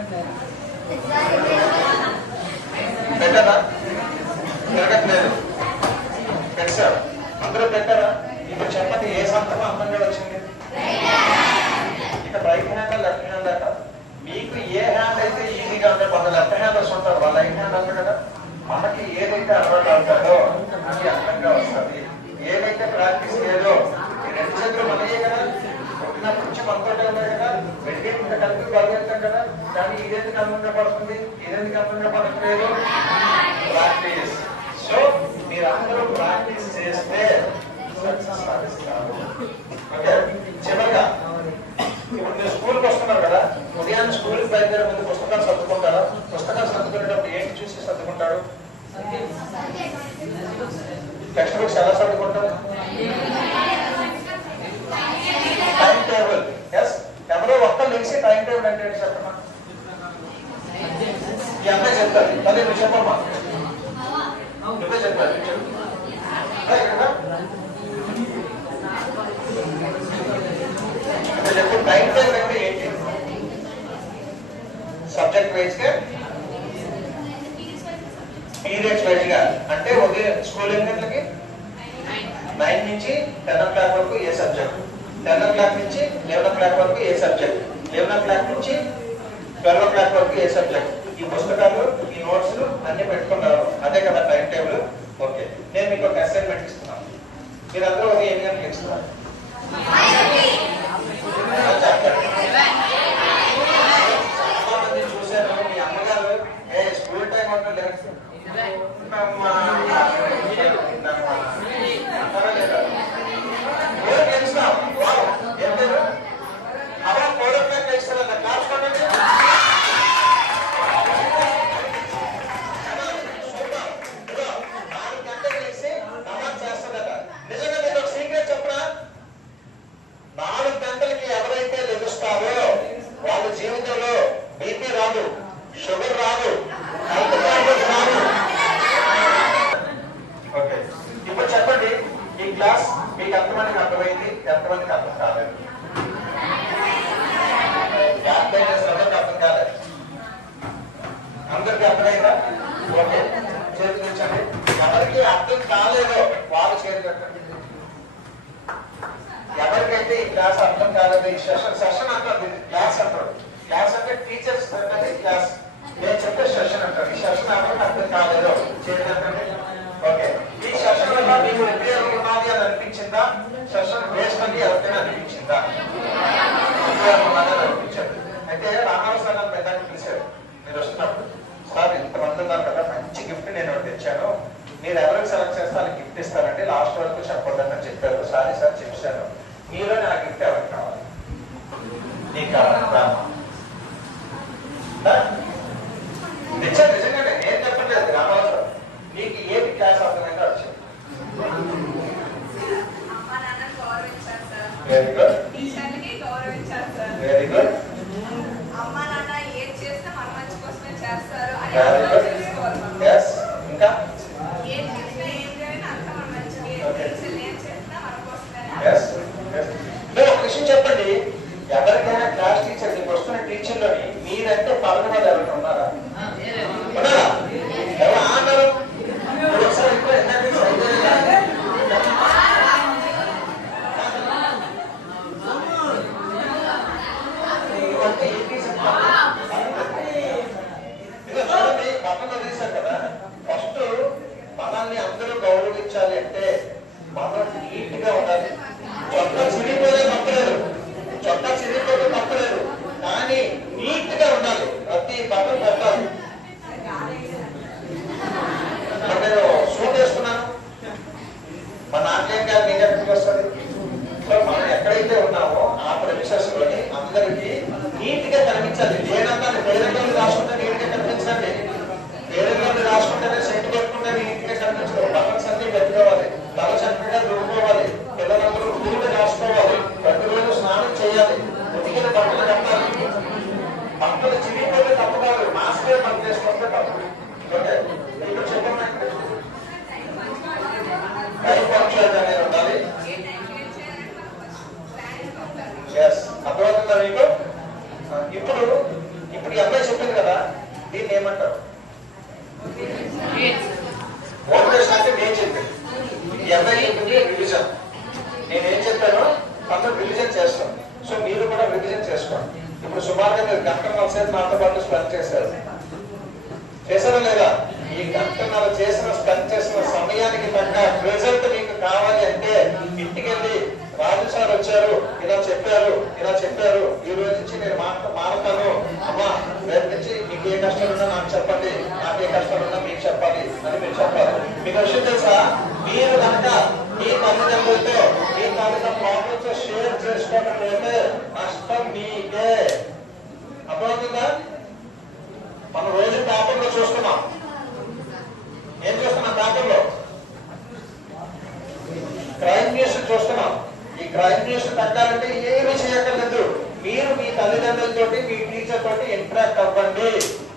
పెట్టారా? తిరగట్లేదు. పెట్టారు, అందరూ పెట్టారా? ఇప్పుడు చెప్పండి, ఏ సంతకం అందంగా వచ్చింది? ఇక రైట్ హ్యాండ్ లెఫ్ట్ హ్యాండ్ అట. మీకు ఏ హ్యాండ్ అయితే ఈజీగా ఉంటే కొంత లెఫ్ట్ హ్యాండర్స్ ఉంటారు, వాళ్ళ రైట్ హ్యాండ్ అంటారు కదా. మనకి ఏదైతే అలవాటు అవుతాడో అది అందంగా వస్తుంది. ఏదైతే ప్రాక్టీస్ లేదో ఈ 2 చేతులు మనయే కదా, పుట్టినప్పటి నుంచి మనతోటే ఉన్నాయి కదా, వెడిగేట కలిపి బలగెత్తాం కదా. కానీ ఇదేందుకు అందంగా పడుతుంది, ఇదేందుకు అందంగా పడట్లేదు? ప్రాక్టీస్. సో మీరందరూ ప్రాక్టీస్ చేస్తే సక్సెస్ సాధిస్తారు. ఓకే, చివరిగా ఇప్పుడు మీరు స్కూల్కి వస్తున్నారు కదా, ఉదయాన్నే స్కూల్కి బయలుదేరే ముందు పుస్తకాలు సర్దుకుంటారా? పుస్తకాలు సర్దుకునేటప్పుడు ఏంటి చూసి సర్దుకుంటారు? టెక్స్ట్ బుక్స్ ఎలా సర్దుకుంటారు? Time table. ఎస్, ఎవరో ఒక్కరు లేచి టైం టేబుల్ అంటే ఏంటి చెప్పమ్మా? ఈ అమ్మాయి చెప్తారు, తల్లి నువ్వు చెప్పమ్మా. నువ్వే చెప్తారు. చెప్పు, టైం టేబుల్ అంటే ఏంటి? సబ్జెక్ట్ వైజ్ గా, పీరియడ్స్ వైజ్ గా. అంటే ఉదయం స్కూల్ ఎన్ని గంటలకి? 9 నుంచి 10 o'clock వరకు ఏ సబ్జెక్ట్, 10 o'clock నుంచి 11 o'clock వరకు ఏ సబ్జెక్ట్, 11 o'clock నుంచి 12 o'clock వరకు ఏ సబ్జెక్ట్. ఈ పుస్తకాలు, ఈ నోట్స్ అన్ని పెట్టుకున్నారు, అదే కదా టైం టేబుల్. ఓకే, నేను మీకు ఒక అసైన్మెంట్ ఇస్తున్నాను. మీరందరూ ఉదయం ఎన్ని గంటలకు ఇస్తున్నారు? చాలా మంది చూశారు, మీ అమ్మగారు స్కూల్ టైం అంటే ఏం క్లాస్ మీకు ఎంతమందికి అర్థమైంది, ఎంతమందికి అర్థం కాలేదు? అందరికి అర్థం కాలేదు. అందరికి అర్థమైందా? ఓకే, చేతులు ఉంచండి. ఎవరికి అర్థం కాలేదో వాళ్ళు చేతులు పెట్టండి. ఎవరికైతే ఈ క్లాస్ అర్థం కాలేదు, ఈ సెషన్ అంటారు, క్లాస్ అంటారు. క్లాస్ అంటే టీచర్స్ అంటే క్లాస్, నేను చెప్పే సెషన్ అంటారు. ఈ సెషన్ ఎవరికి అర్థం కాలేదో చేతులు పెట్టండి. ఓకే, ఈ సెషన్ వల్ల మీకు ఉపయోగం ఉన్నది అని అనిపించిందా? సెషన్ వేస్ట్ అని ఎవరికైనా అనిపించిందా? ఉపయోగం ఉన్నది అని అనిపించదు. అయితే రామారావు సార్ నన్ను పెద్దగా పిలిచారు. మీరు వస్తున్నప్పుడు, సార్ ఇంతమంది ఉన్నారు కదా, మంచి గిఫ్ట్ నేను ఒకటి తెచ్చాను, మీరు ఎవరికి సెలెక్ట్ చేస్తే వాళ్ళకి గిఫ్ట్ ఇస్తారండి, లాస్ట్ వరకు చెప్పొద్దని చెప్పారు. సారీ సార్ చెప్పాను. మీలో నా గిఫ్ట్ ఎవరికి కావాలి? నీకు కావాలి. నిజంగా నిజంగానే నేను చెప్పట్లేదు. రామారావు సార్ నీకు ఏది క్లాస్ అర్థమైందో వచ్చి వెరీ గుడ్, వెరీ గుడ్. ఇంకా ఒక విషయం చెప్పండి, ఎవరికైనా క్లాస్ టీచర్ మీకు వస్తున్న టీచర్లోని మీరంటే పదవి వాళ్ళు ఎవరైనా ఉన్నారా? ఉన్నారా? ఎవరు అన్నారు? ఒకసారి ఇప్పుడు పక్కన తీశారు కదా. ఫస్ట్ మనల్ని అందరూ గౌరవించాలి అంటే మనం నీట్ గా ఉండాలి. చొక్కా చిరిగిపోతే తప్పలేదు, చొక్కా చిరిగిపోతే తప్పలేదు, కానీ నీట్ గా ఉండాలి. ప్రతి బట్టలు పెట్టాలి. నేను సూట్ వేసుకున్నాను, మా నాన్నగారి గారు మీకు ఎక్కడికి వస్తుంది. సో మనం ఎక్కడైతే ఉన్నామో ఆ ప్రెమిసెస్ లోని అందరికీ నీట్ గా కనిపించాలి. లేనంతా పేరెంట్ రాసుకుంటే నీట్ గా కనిపించండి. పేరెంట్ రాసుకుంటేనే సెట్ కొట్టుకుంటే నీట్ గా కనిపించదు. బట్టలు అన్ని పెట్టుకోవాలి, తల చక్కగా దుడుకోవాలి, పిల్లలందరూ పూర్తిగా రాసుకోవాలి, ప్రతిరోజు స్నానం చేయాలి, ఉతికిన బట్టలు కట్టాలి. బట్టలు చిరిగిపోతే తప్పు కాదు, మాస్కే పని చేసుకుంటే తప్పు. ఓకే, ఇక్కడ చెప్పండి. టైం పంక్చువల్ అనేది ఉండాలి. అర్థమవుతుందా మీకు? ఇప్పుడు ఇప్పుడు ఈ అమ్మాయి చెప్పింది కదా, దీన్ని ఏమంటారు? మోటివేషన్ అంటే నేను చెప్పింది. ఈ అమ్మాయి చెప్పింది రివిజన్. నేనేం చెప్పానో అందరూ రివిజన్ చేస్తాం. సో మీరు కూడా రివిజన్ చేసుకోండి. ఇప్పుడు సుమారుగా మీరు గంటన్నర సేపు నాతో పాటు స్పెండ్ చేశారు. చేశారా లేదా? ఈ గంటన్నర స్పెండ్ చేసిన సమయానికి తగ్గ రిజల్ట్ మీకు కావాలి అంటే ఇంటికి వెళ్ళి రాజు సార్ వచ్చారు, ఇలా చెప్పారు, ఇలా చెప్పారు, ఈ రోజు నుంచి నేను మారుతాను అమ్మా, రేపు నుంచి మీకు ఏ కష్టాలున్నా నాకు చెప్పండి, నాకు ఏ కష్టాలున్నా మీకు చెప్పాలి అని మీరు చెప్పాలి. మీకు విషయం తెలుసా, మీరు కనుక మీ తల్లిదండ్రులతో మీ తాలూకా ప్రాబ్లమ్స్ షేర్ చేసుకోవట్లయితే నష్టం మీకే. అర్థమవుతుందా? మనం రోజు పేపర్లో చూస్తున్నాం. ఏం చూస్తున్నాం? పేపర్లో క్రైమ్ న్యూస్ చూస్తున్నాం. ఈ క్రైమ్ న్యూస్ తగ్గాలంటే ఏమి చేయక్కర్లేదు. మీరు మీ తల్లిదండ్రులతో మీ టీచర్ తోటి ఇంటరాక్ట్ అవ్వండి.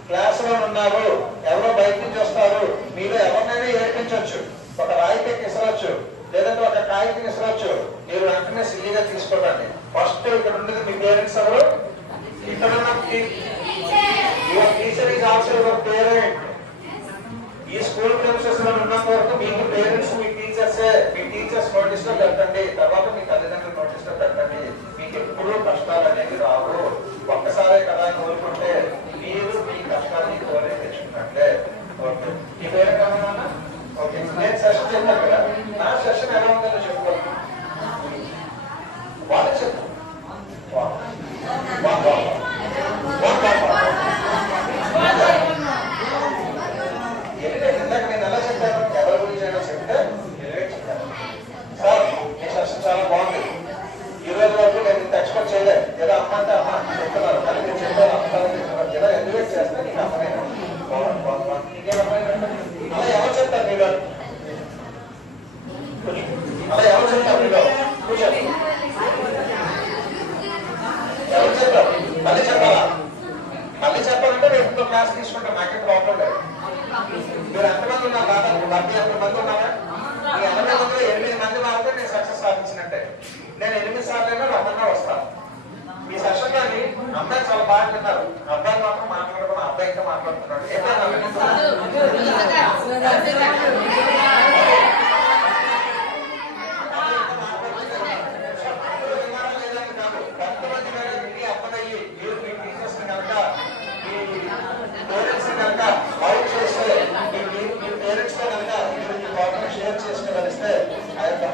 క్లాస్ లో ఉన్నారు, ఎవరో బయట నుంచి వస్తారు, మీరు ఎవరినైనా ఏర్పించవచ్చు. ఒక రాయికి ఇసరవచ్చు, లేదంటే ఒక కాయకి ఇసరవచ్చు. మీరు వెంటనే సిల్లీగా తీసుకోకండి. ఫస్ట్ ఇక్కడ ఉండేది మీ పేరెంట్స్ ఎవరు? ఇక్కడ ఉన్న your teacher is also your parent. ఈ స్కూల్ ప్రిన్సెస్ లో ఉన్నంత వరకు మీకు పేరెంట్స్ మీ టీచర్స్ నోటీస్ లో పెట్టండి, తర్వాత మీ తల్లిదండ్రులు నోటీస్ లో పెట్టండి. మీకు ఎప్పుడూ కష్టాలు అనేవి రావు. ఒక్కసారే కదా కోరుకుంటే మీరు మీ కష్టాన్ని కోరే తెచ్చుకున్నట్లే. ఓకే, ఈ పేరెంట్ ఏమన్నా? ఓకే, నేను సెషన్ చెప్పాను కదా, నా సెషన్ ఎలా ఉందో చెప్పుకోవాలి. వాళ్ళు చెప్పు ఇందాక నేను ఎలా చెప్పాను, ఎవరి గురించి అయినా చెప్తే సార్ మీ సెషన్ చాలా బాగుంది, ఈ రోజు వరకు నేను ఇంత ఎక్స్పెక్ట్ చేయలేదు, ఏదో అమ్మ అంటే అమ్మ చెప్తున్నారు, కానీ నేను చెప్పాను అమ్మ ఏదో ఎలివేట్ చేస్తే నీకు అమ్మనే నీకే అమ్మాయి. అలా ఎవరు చెప్తారు మీరు? అలా ఎవరు చెప్తారు మీరు? కూర్చోండి. ఎవరు చెప్పారు? మళ్ళీ చెప్పాలా? మళ్ళీ చెప్పాలంటే నేను ఇంకో క్లాస్ తీసుకుంటాను, నాకేం ప్రాబ్లం లేదు. మీరు ఎంతమంది ఉన్నారు? దాదాపు 48 మంది ఉన్నారా? ఈ 80 మందిలో 8 మంది మాత్రం షేర్ చేసుకోగలిస్తే ఆ యొక్క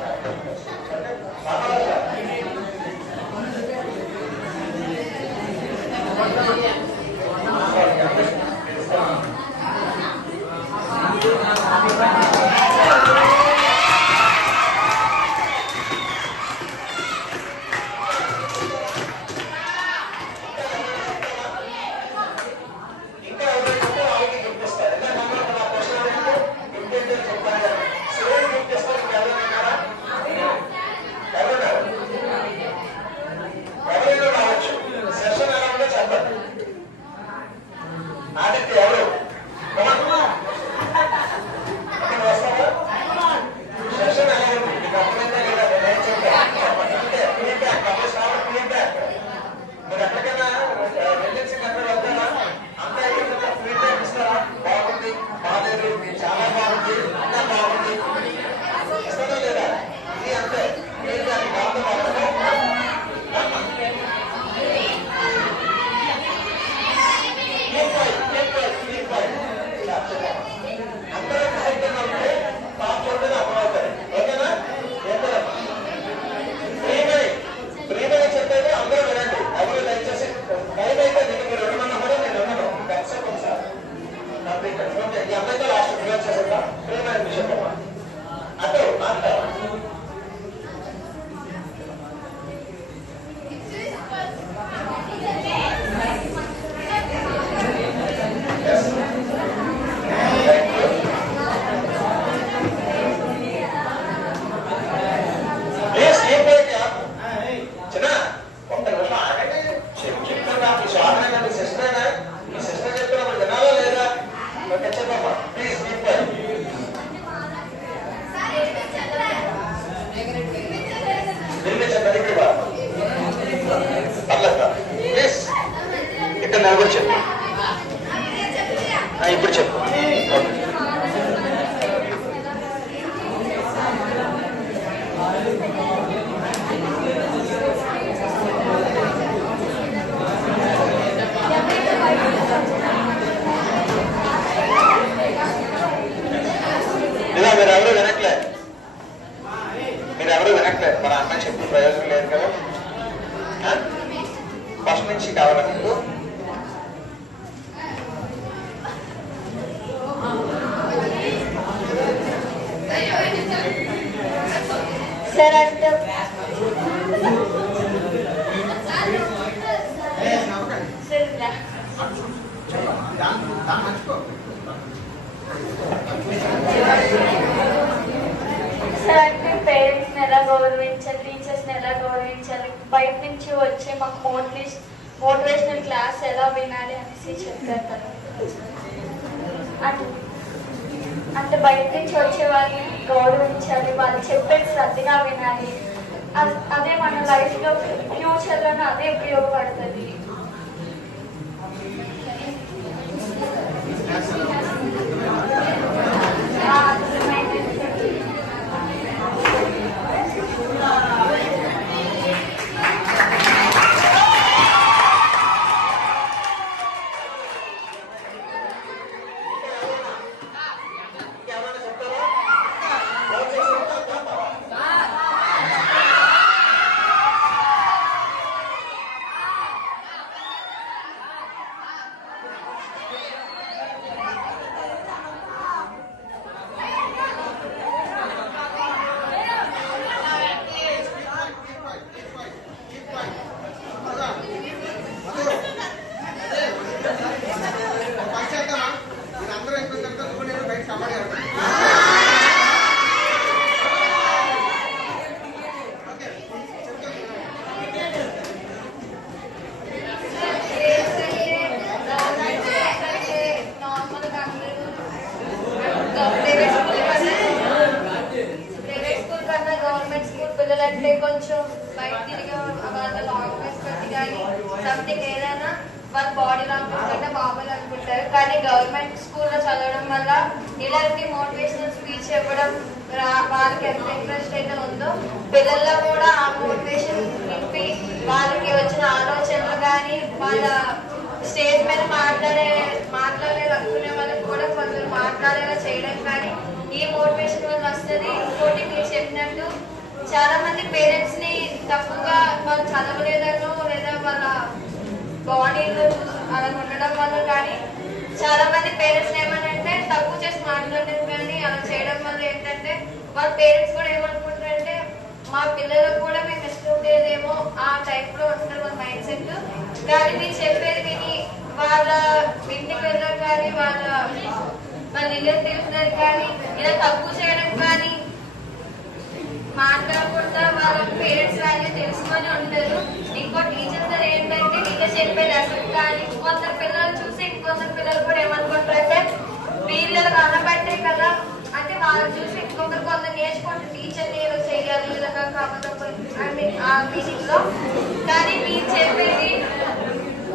ఇప్పుడు చెప్పు ఇప్పుడు చెప్పు ఇలా మీరెవరూ వినట్లేదు మన అమ్మాయి చెప్పిన ప్రయోజనం లేదు కదా ఫస్ట్ నుంచి కావాలా మీకు సార్ అంటే సార్ అంటే పేరెంట్స్ని ఎలా గౌరవించాలి, టీచర్స్ని ఎలా గౌరవించాలి, బయట నుంచి వచ్చే మాకు మోటివేషనల్ క్లాస్ ఎలా వినాలి అనేసి చెప్తారు. అంటే బయట నుంచి వచ్చే వాళ్ళని గౌరవించాలి, వాళ్ళు చెప్పేది శ్రద్ధగా వినాలి. అదే మన లైఫ్లో ఫ్యూచర్లోనూ అదే ఉపయోగపడుతుంది. పిల్లలంటే కొంచెం బయట తిరిగి వాళ్ళ లాంగ్వేజ్ బట్టి కానీ సంథింగ్ ఏదైనా వాళ్ళ బాడీ లాంగ్వేజ్ కంటే బాగుంది అనుకుంటారు. కానీ గవర్నమెంట్ స్కూల్లో చదవడం వల్ల ఇలాంటి మోటివేషనల్ స్పీచ్ ఇవ్వడం వాళ్ళకి ఎంత ఇంట్రెస్ట్ అయితే ఉందో పిల్లల్లో కూడా ఆ మోటివేషన్ నింపి వాళ్ళకి వచ్చిన ఆలోచనలు కానీ వాళ్ళ స్టేజ్ మీద మాట్లాడలేదు అనుకునే వాళ్ళకి కూడా కొందరు మాట్లాడేలా చేయడం కానీ ఈ మోటివేషన్ వల్ల వస్తుంది. చాలా మంది పేరెంట్స్ ని తప్పుగా వాళ్ళు చదవలేదనో లేదా వాళ్ళ బాడీలో అలా ఉండడం వల్ల కానీ చాలా మంది పేరెంట్స్ ఏమనంటే తక్కువ చేసి మాట్లాడడం కానీ అలా చేయడం వల్ల ఏంటంటే వాళ్ళ పేరెంట్స్ కూడా ఏమనుకుంటారంటే మా పిల్లలకు కూడా మేము ఇష్టం లేదేమో ఆ టైప్ లో ఉంటారు వాళ్ళ మైండ్ సెట్. కానీ మీరు చెప్పేది విని వాళ్ళ ఇంటికి వెళ్ళడం కానీ వాళ్ళ రిలేటివ్స్ కానీ ఇలా తక్కువ చేయడం కానీ మాట్లాడకుండా వాళ్ళ పేరెంట్స్ వాల్యూ తెలుసుకొని ఉంటారు. ఇంకో టీచర్స్ ఏంటంటే టీచర్ చెప్పే లెసన్ కానీ కొందరు పిల్లలు చూసి ఇంకొందరు పిల్లలు కూడా ఏమనుకుంటారంటే వీళ్ళకి అనబట్టే కదా అంటే వాళ్ళు చూసి ఇంకొకరు కొందరు నేర్చుకుంటారు టీచర్ ఏదో చేయాలి ఇలాగా కాబట్టి ఆ మీనింగ్ లో. కానీ మీరు చెప్పేది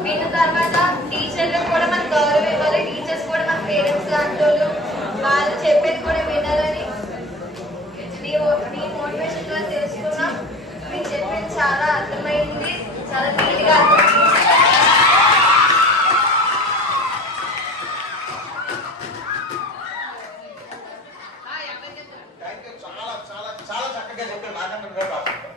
విన్న తర్వాత టీచర్లకు కూడా మన గౌరవం ఇవ్వాలి. టీచర్స్ కూడా మన పేరెంట్స్ లాంటి వాళ్ళు చెప్పేది కూడా వినాలని మీ మోటివేషన్ లో తెలుసుకున్నాం. మీరు చెప్పేది చాలా అర్థమైంది, చాలా నీట్గా అర్థమైంది. చాలా చాలా చాలా చక్కగా చెప్పారు. నాకంటే కూడా రాసుకుంటారు.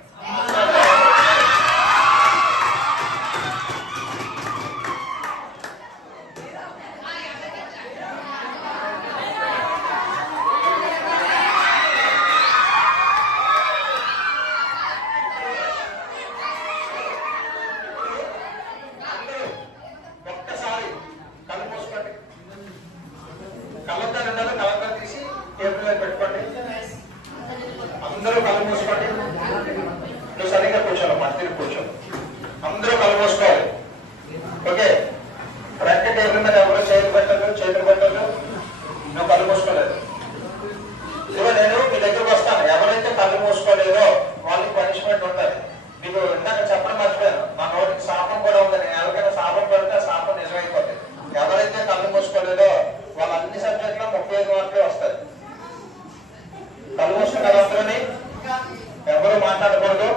కలర్ తీసి టేబుల్ మీద పెట్టుకోండి. అందరూ కళ్ళు మూసుకోండి. నువ్వు సరిగ్గా కూర్చోను, మధ్యలో కూర్చోను. అందరూ కళ్ళు మూసుకోవాలి. ఓకే, ఫ్రంట్ టేబుల్ మీద ఎవరు చేతులు పెట్టదు. నువ్వు కళ్ళు మూసుకోలేదు. ఇదిగో నేను మీ దగ్గరకు వస్తాను. ఎవరైతే కళ్ళు మూసుకోలేదో వాళ్ళకి పనిష్మెంట్ ఉంటుంది. మీకు ఇందాక చెప్పడం మర్చిపోయాను, మా నోటికి శాపం కూడా ఉంది. నేను ఎవరికైనా శాపం పెడితే ఆ శాపం నిజమైపోతుంది. ఎవరైతే కళ్ళు మూసుకోలేదో వాళ్ళ అన్ని సబ్జెక్టులో 35 మార్కులే వస్తాయి. కళ్ళు మూసుకున్న అందరూని ఎవరు మాట్లాడకూడదు.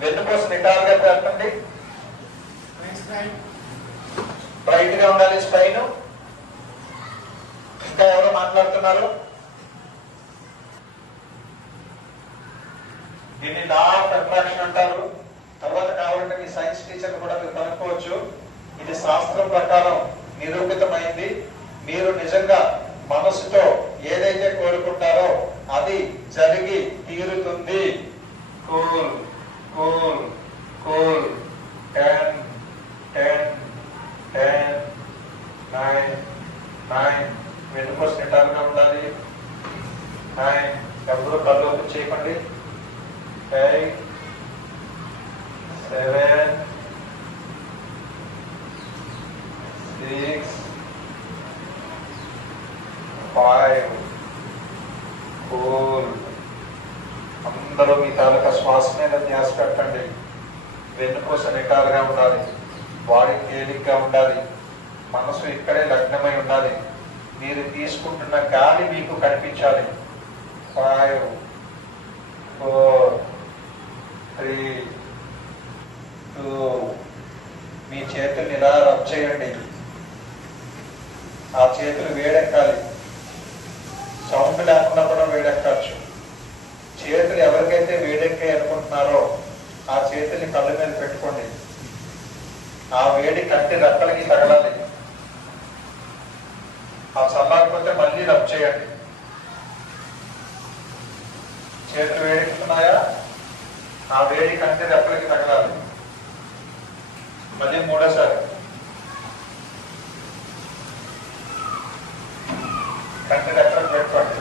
వెన్నుపూస నిటారుగా పెట్టండి. బ్రైట్ గా ఉండాలి స్పైన్. ఇంకా ఎవరు మాట్లాడుతున్నారు? దీన్ని లా ఆఫ్ అట్రాక్షన్ అంటారు. తర్వాత కావాలంటే మీ సైన్స్ టీచర్ కూడా మీరు కనుక్కోవచ్చు. ఇది శాస్త్రం ప్రకారం నిరూపితమైంది. మీరు నిజంగా మనసుతో ఏదైతే కోరుకుంటారో అది జరిగి తీరుతుంది. Cool cool cool. 10 10 10 9 9. వెనుకోసం నిటారుగా ఉండాలి. 9. ఎవరు కళ్ళు ఓపెన్ చేయకండి. 8 7 6 5. కూల్. అందరూ మీ తాలూకా శ్వాస మీద ధ్యాస పెట్టండి. వెన్నుపూస నిటారుగా ఉండాలి. బాడీ తేలిగ్గా ఉండాలి. మనసు ఇక్కడే లగ్నమై ఉండాలి. మీరు తీసుకుంటున్న గాలి మీకు కనిపించాలి. 5 4 3 2. మీ చేతుల్ని ఇలా రబ్ చేయండి. ఆ చేతులు వేడెక్కాలి. సౌండ్ లేకుండా కూడా వేడెక్కచ్చు. చేతులు ఎవరికైతే వేడెక్కాయి అనుకుంటున్నారో ఆ చేతుల్ని కళ్ళ మీద పెట్టుకోండి. ఆ వేడి కంటి రెప్పలకి తగలాలి. ఆ చల్లారిపోతే మళ్ళీ రబ్ చేయండి. చేతులు వేడెక్కుతున్నాయా? ఆ వేడి కంటి రెప్పలకి తగలాలి. మళ్ళీ మూడోసారి కంటి రెప్పలకు పెట్టుకోండి.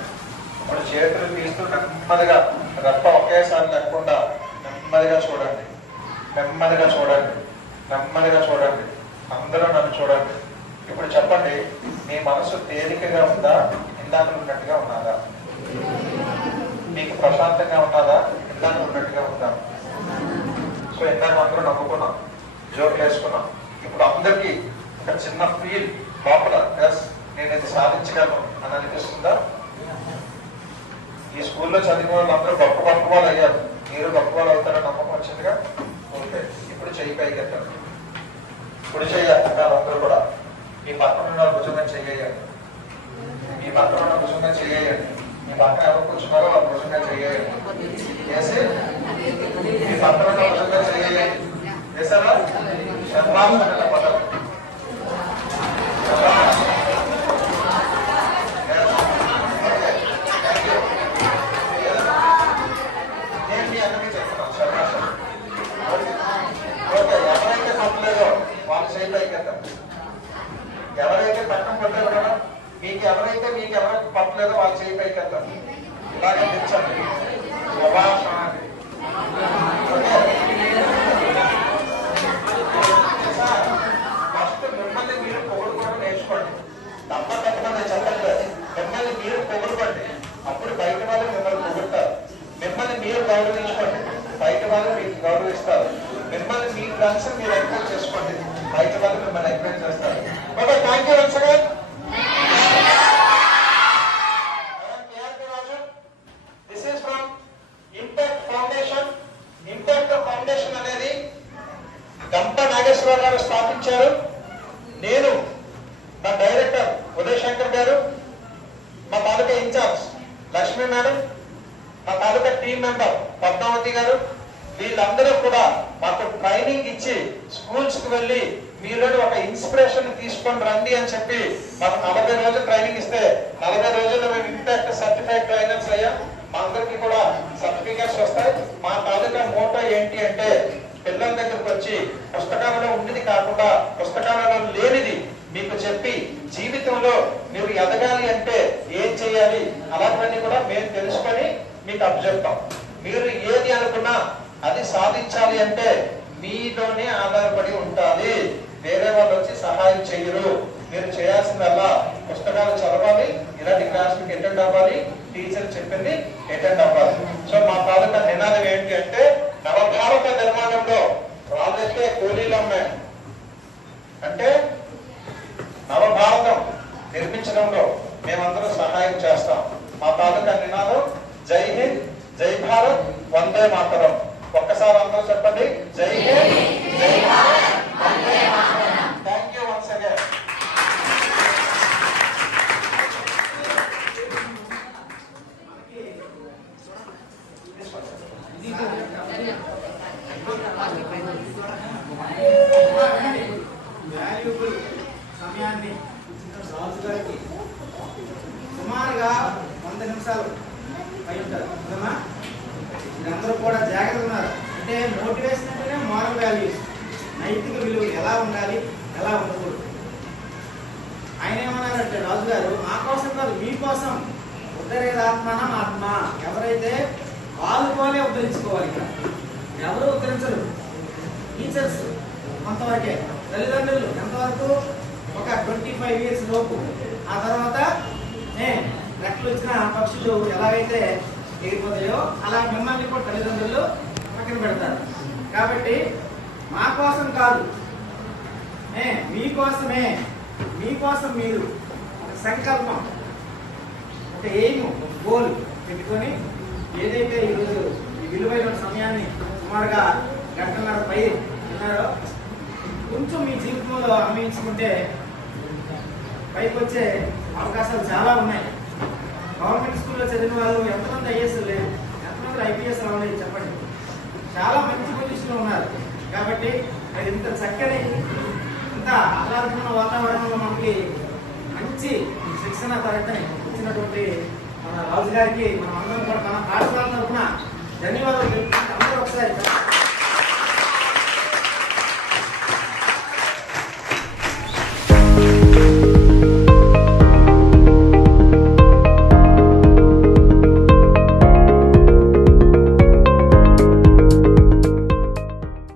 ఇప్పుడు చేతులు తీస్తూ నెమ్మదిగా రెప్ప ఒకేసారి లేకుండా నెమ్మదిగా చూడండి. నెమ్మదిగా చూడండి. నెమ్మదిగా చూడండి. అందరూ నన్ను చూడండి. ఇప్పుడు చెప్పండి, మీ మనసు తేలికగా ఉందా, ఇందాక ఉన్నట్టుగా ఉన్నదా? మీకు ప్రశాంతంగా ఉన్నదా, ఇందాక ఉన్నట్టుగా ఉందా? సో ఇందాక అందరూ నవ్వుకున్నాం, జోకులు వేసుకున్నాం. ఇప్పుడు అందరికీ ఒక చిన్న ఫీల్ లోపల, ఎస్ నేను ఇది సాధించగలను అని అనిపిస్తుందా? ఈ స్కూల్లో చదివిన వాళ్ళు అందరూ గొప్ప వాళ్ళు అయ్యారు. మీరు గొప్ప వాళ్ళు అవుతారని నమ్మకం వచ్చిందిగా. ఓకే, ఇప్పుడు చెయ్యి పైకి ఎత్తండి. ఇప్పుడు చెయ్యాలి అందరూ కూడా. ఈ పక్కన ఉన్న భుజంగా చెయ్యండి. ఈ పక్కన ఉన్న భుజంగా చెయ్యండి. మీ పక్కన ఎవరు కూర్చున్నారో ఆ భుజంగా చేయాలి చేసి మీ పక్కన భుజంగా చేయాలి చేసారా శర్మాస్ అనే పదం నేను మీ అందరికీ చెప్తున్నాను శర్మాస్ ఓకే ఎవరైతే పట్టలేదో వాళ్ళు చేయి పైకెత్తారు ఎవరైతే పట్టం పట్టలేదు కదా మీకు ఎవరైతే పట్టలేదో వాళ్ళు చేయి పైకెత్తారు ఇలాగే తెచ్చండి ఫస్ట్ మిమ్మల్ని మీరు పొగుడుకోవడం నేర్చుకోండి తప్ప తప్పకుండా చెప్పట్లేదు మిమ్మల్ని మీరు పొగుడుకోండి అప్పుడు బయట వాళ్ళు మిమ్మల్ని పొగుడతారు మిమ్మల్ని మీరు గౌరవించుకోండి బయట వాళ్ళు మీకు గౌరవిస్తారు మిమ్మల్ని మీ ఫ్రెండ్స్ మీరు ఎంకరేజ్ చేసుకోండి బయట వాళ్ళు మిమ్మల్ని ఎంకరేజ్ చేస్తారు okay thank you once again this is from impact foundation impact foundation అనేది గంప నాగేశ్వరరావు గారు స్థాపించారు నేను మా డైరెక్టర్ ఉదయ్ శంకర్ గారు మా తాలూకా ఇన్ఛార్జ్ లక్ష్మీ మేడం మా తాలూకా టీం మెంబర్ పద్మావతి గారు వీళ్ళందరూ కూడా మాకు ట్రైనింగ్ ఇచ్చి స్కూల్స్ కి వెళ్ళి మీలోని ఒక ఇన్స్పిరేషన్ తీసుకొని రండి అని చెప్పి మాకు 40 రోజులు ట్రైనింగ్ ఇస్తే 40 రోజుల్లో మేము ఇంపాక్ట్ సర్టిఫైడ్ ట్రైనర్స్ అయ్యాం మా అందరికి కూడా సర్టిఫికేట్స్ వస్తాయి మా తాలూకా మోటో ఏంటి అంటే పిల్లల దగ్గరకు వచ్చి పుస్తకాలలో ఉండేది కాకుండా పుస్తకాలలో లేనిది మీకు చెప్పి జీవితంలో మీరు ఎదగాలి అంటే ఏం చేయాలి అలాంటివన్నీ కూడా మేము తెలుసుకొని మీకు అప్పచెప్తాం మీరు ఏది అనుకున్నా అది సాధించాలి అంటే మీలోనే ఆధారపడి ఉండాలి వేరే వాళ్ళు వచ్చి సహాయం చేయరు మీరు చేయాల్సిందల్లా పుస్తకాలు చదవాలి ఇలాంటి క్లాసులకు అటెండ్ అవ్వాలి టీచర్ చెప్పింది అటెండ్ అవ్వాలి సో మా తాలూకా నినాదం ఏంటి అంటే నవభారత నిర్మాణంలో రాళ్ళైతే కూలీలు అమ్మాయి అంటే నవభారతం నిర్మించడంలో మేమందరం సహాయం చేస్తాం మా తాలూకా నినాదం జై హింద్ జై భారత్ వందే మాతరం ఒక్కసారి అందరూ చెప్పండి జై హింద్ జై భారత్ వందే మాతరం thank you once again valuable సమయాన్ని రాజు గారికి సుమారుగా 100 నిమిషాలు అయి ఉంటారు కదమ్మా మీరందరూ కూడా జాగ్రత్తగా ఉన్నారు అంటే మోటివేషన్ అంటేనే మారల్ వాల్యూస్ నైతిక విలువలు ఎలా ఉండాలి ఎలా ఉండకూడదు ఆయన ఏమన్నారంటే రాజు గారు మా కోసం కాదు మీకోసం ఉద్ధరేదాత్మనం ఆత్మ ఎవరైతే వాళ్ళుకోలే ఉద్ధరించుకోవాలి ఎవరు ఉద్ధరించరు టీచర్స్ కొంతవరకే తల్లిదండ్రులు ఎంతవరకు ఒక 25 years లోపు ఆ తర్వాత రెక్కలు వచ్చిన పక్షులు ఎలాగైతే ఎగిరిపోతాయో అలా మిమ్మల్ని కూడా తల్లిదండ్రులు పక్కన పెడతారు కాబట్టి మా కోసం కాదు మీకోసమే మీకోసం మీరు సంకల్పం ఒక ఎయిమ్ గోల్ పెట్టుకొని ఏదైతే ఈరోజు ఈ విలువైన సమయాన్ని సుమారుగా 1.5 గంటల పై ఉన్నారో కొంచెం మీ జీవితంలో అన్వయించుకుంటే పైకి వచ్చే అవకాశాలు చాలా ఉన్నాయి గవర్నమెంట్ స్కూల్లో చదివిన వాళ్ళు ఎంతమంది ఐఏఎస్ లేరు ఎంతమంది ఐపీఎస్ రావాలి చెప్పండి చాలా మంచి పొజిషన్లో ఉన్నారు కాబట్టి అది ఇంత చక్కని ఇంత ఆహ్లాదకరమైన వాతావరణంలో మనకి మంచి శిక్షణ తరగతిని ఇచ్చినటువంటి మన రాజు గారికి మనం అందరం కూడా మన పాఠశాల తరఫున ధన్యవాదాలు తెలుపుకుంటే అందరూ ఒకసారి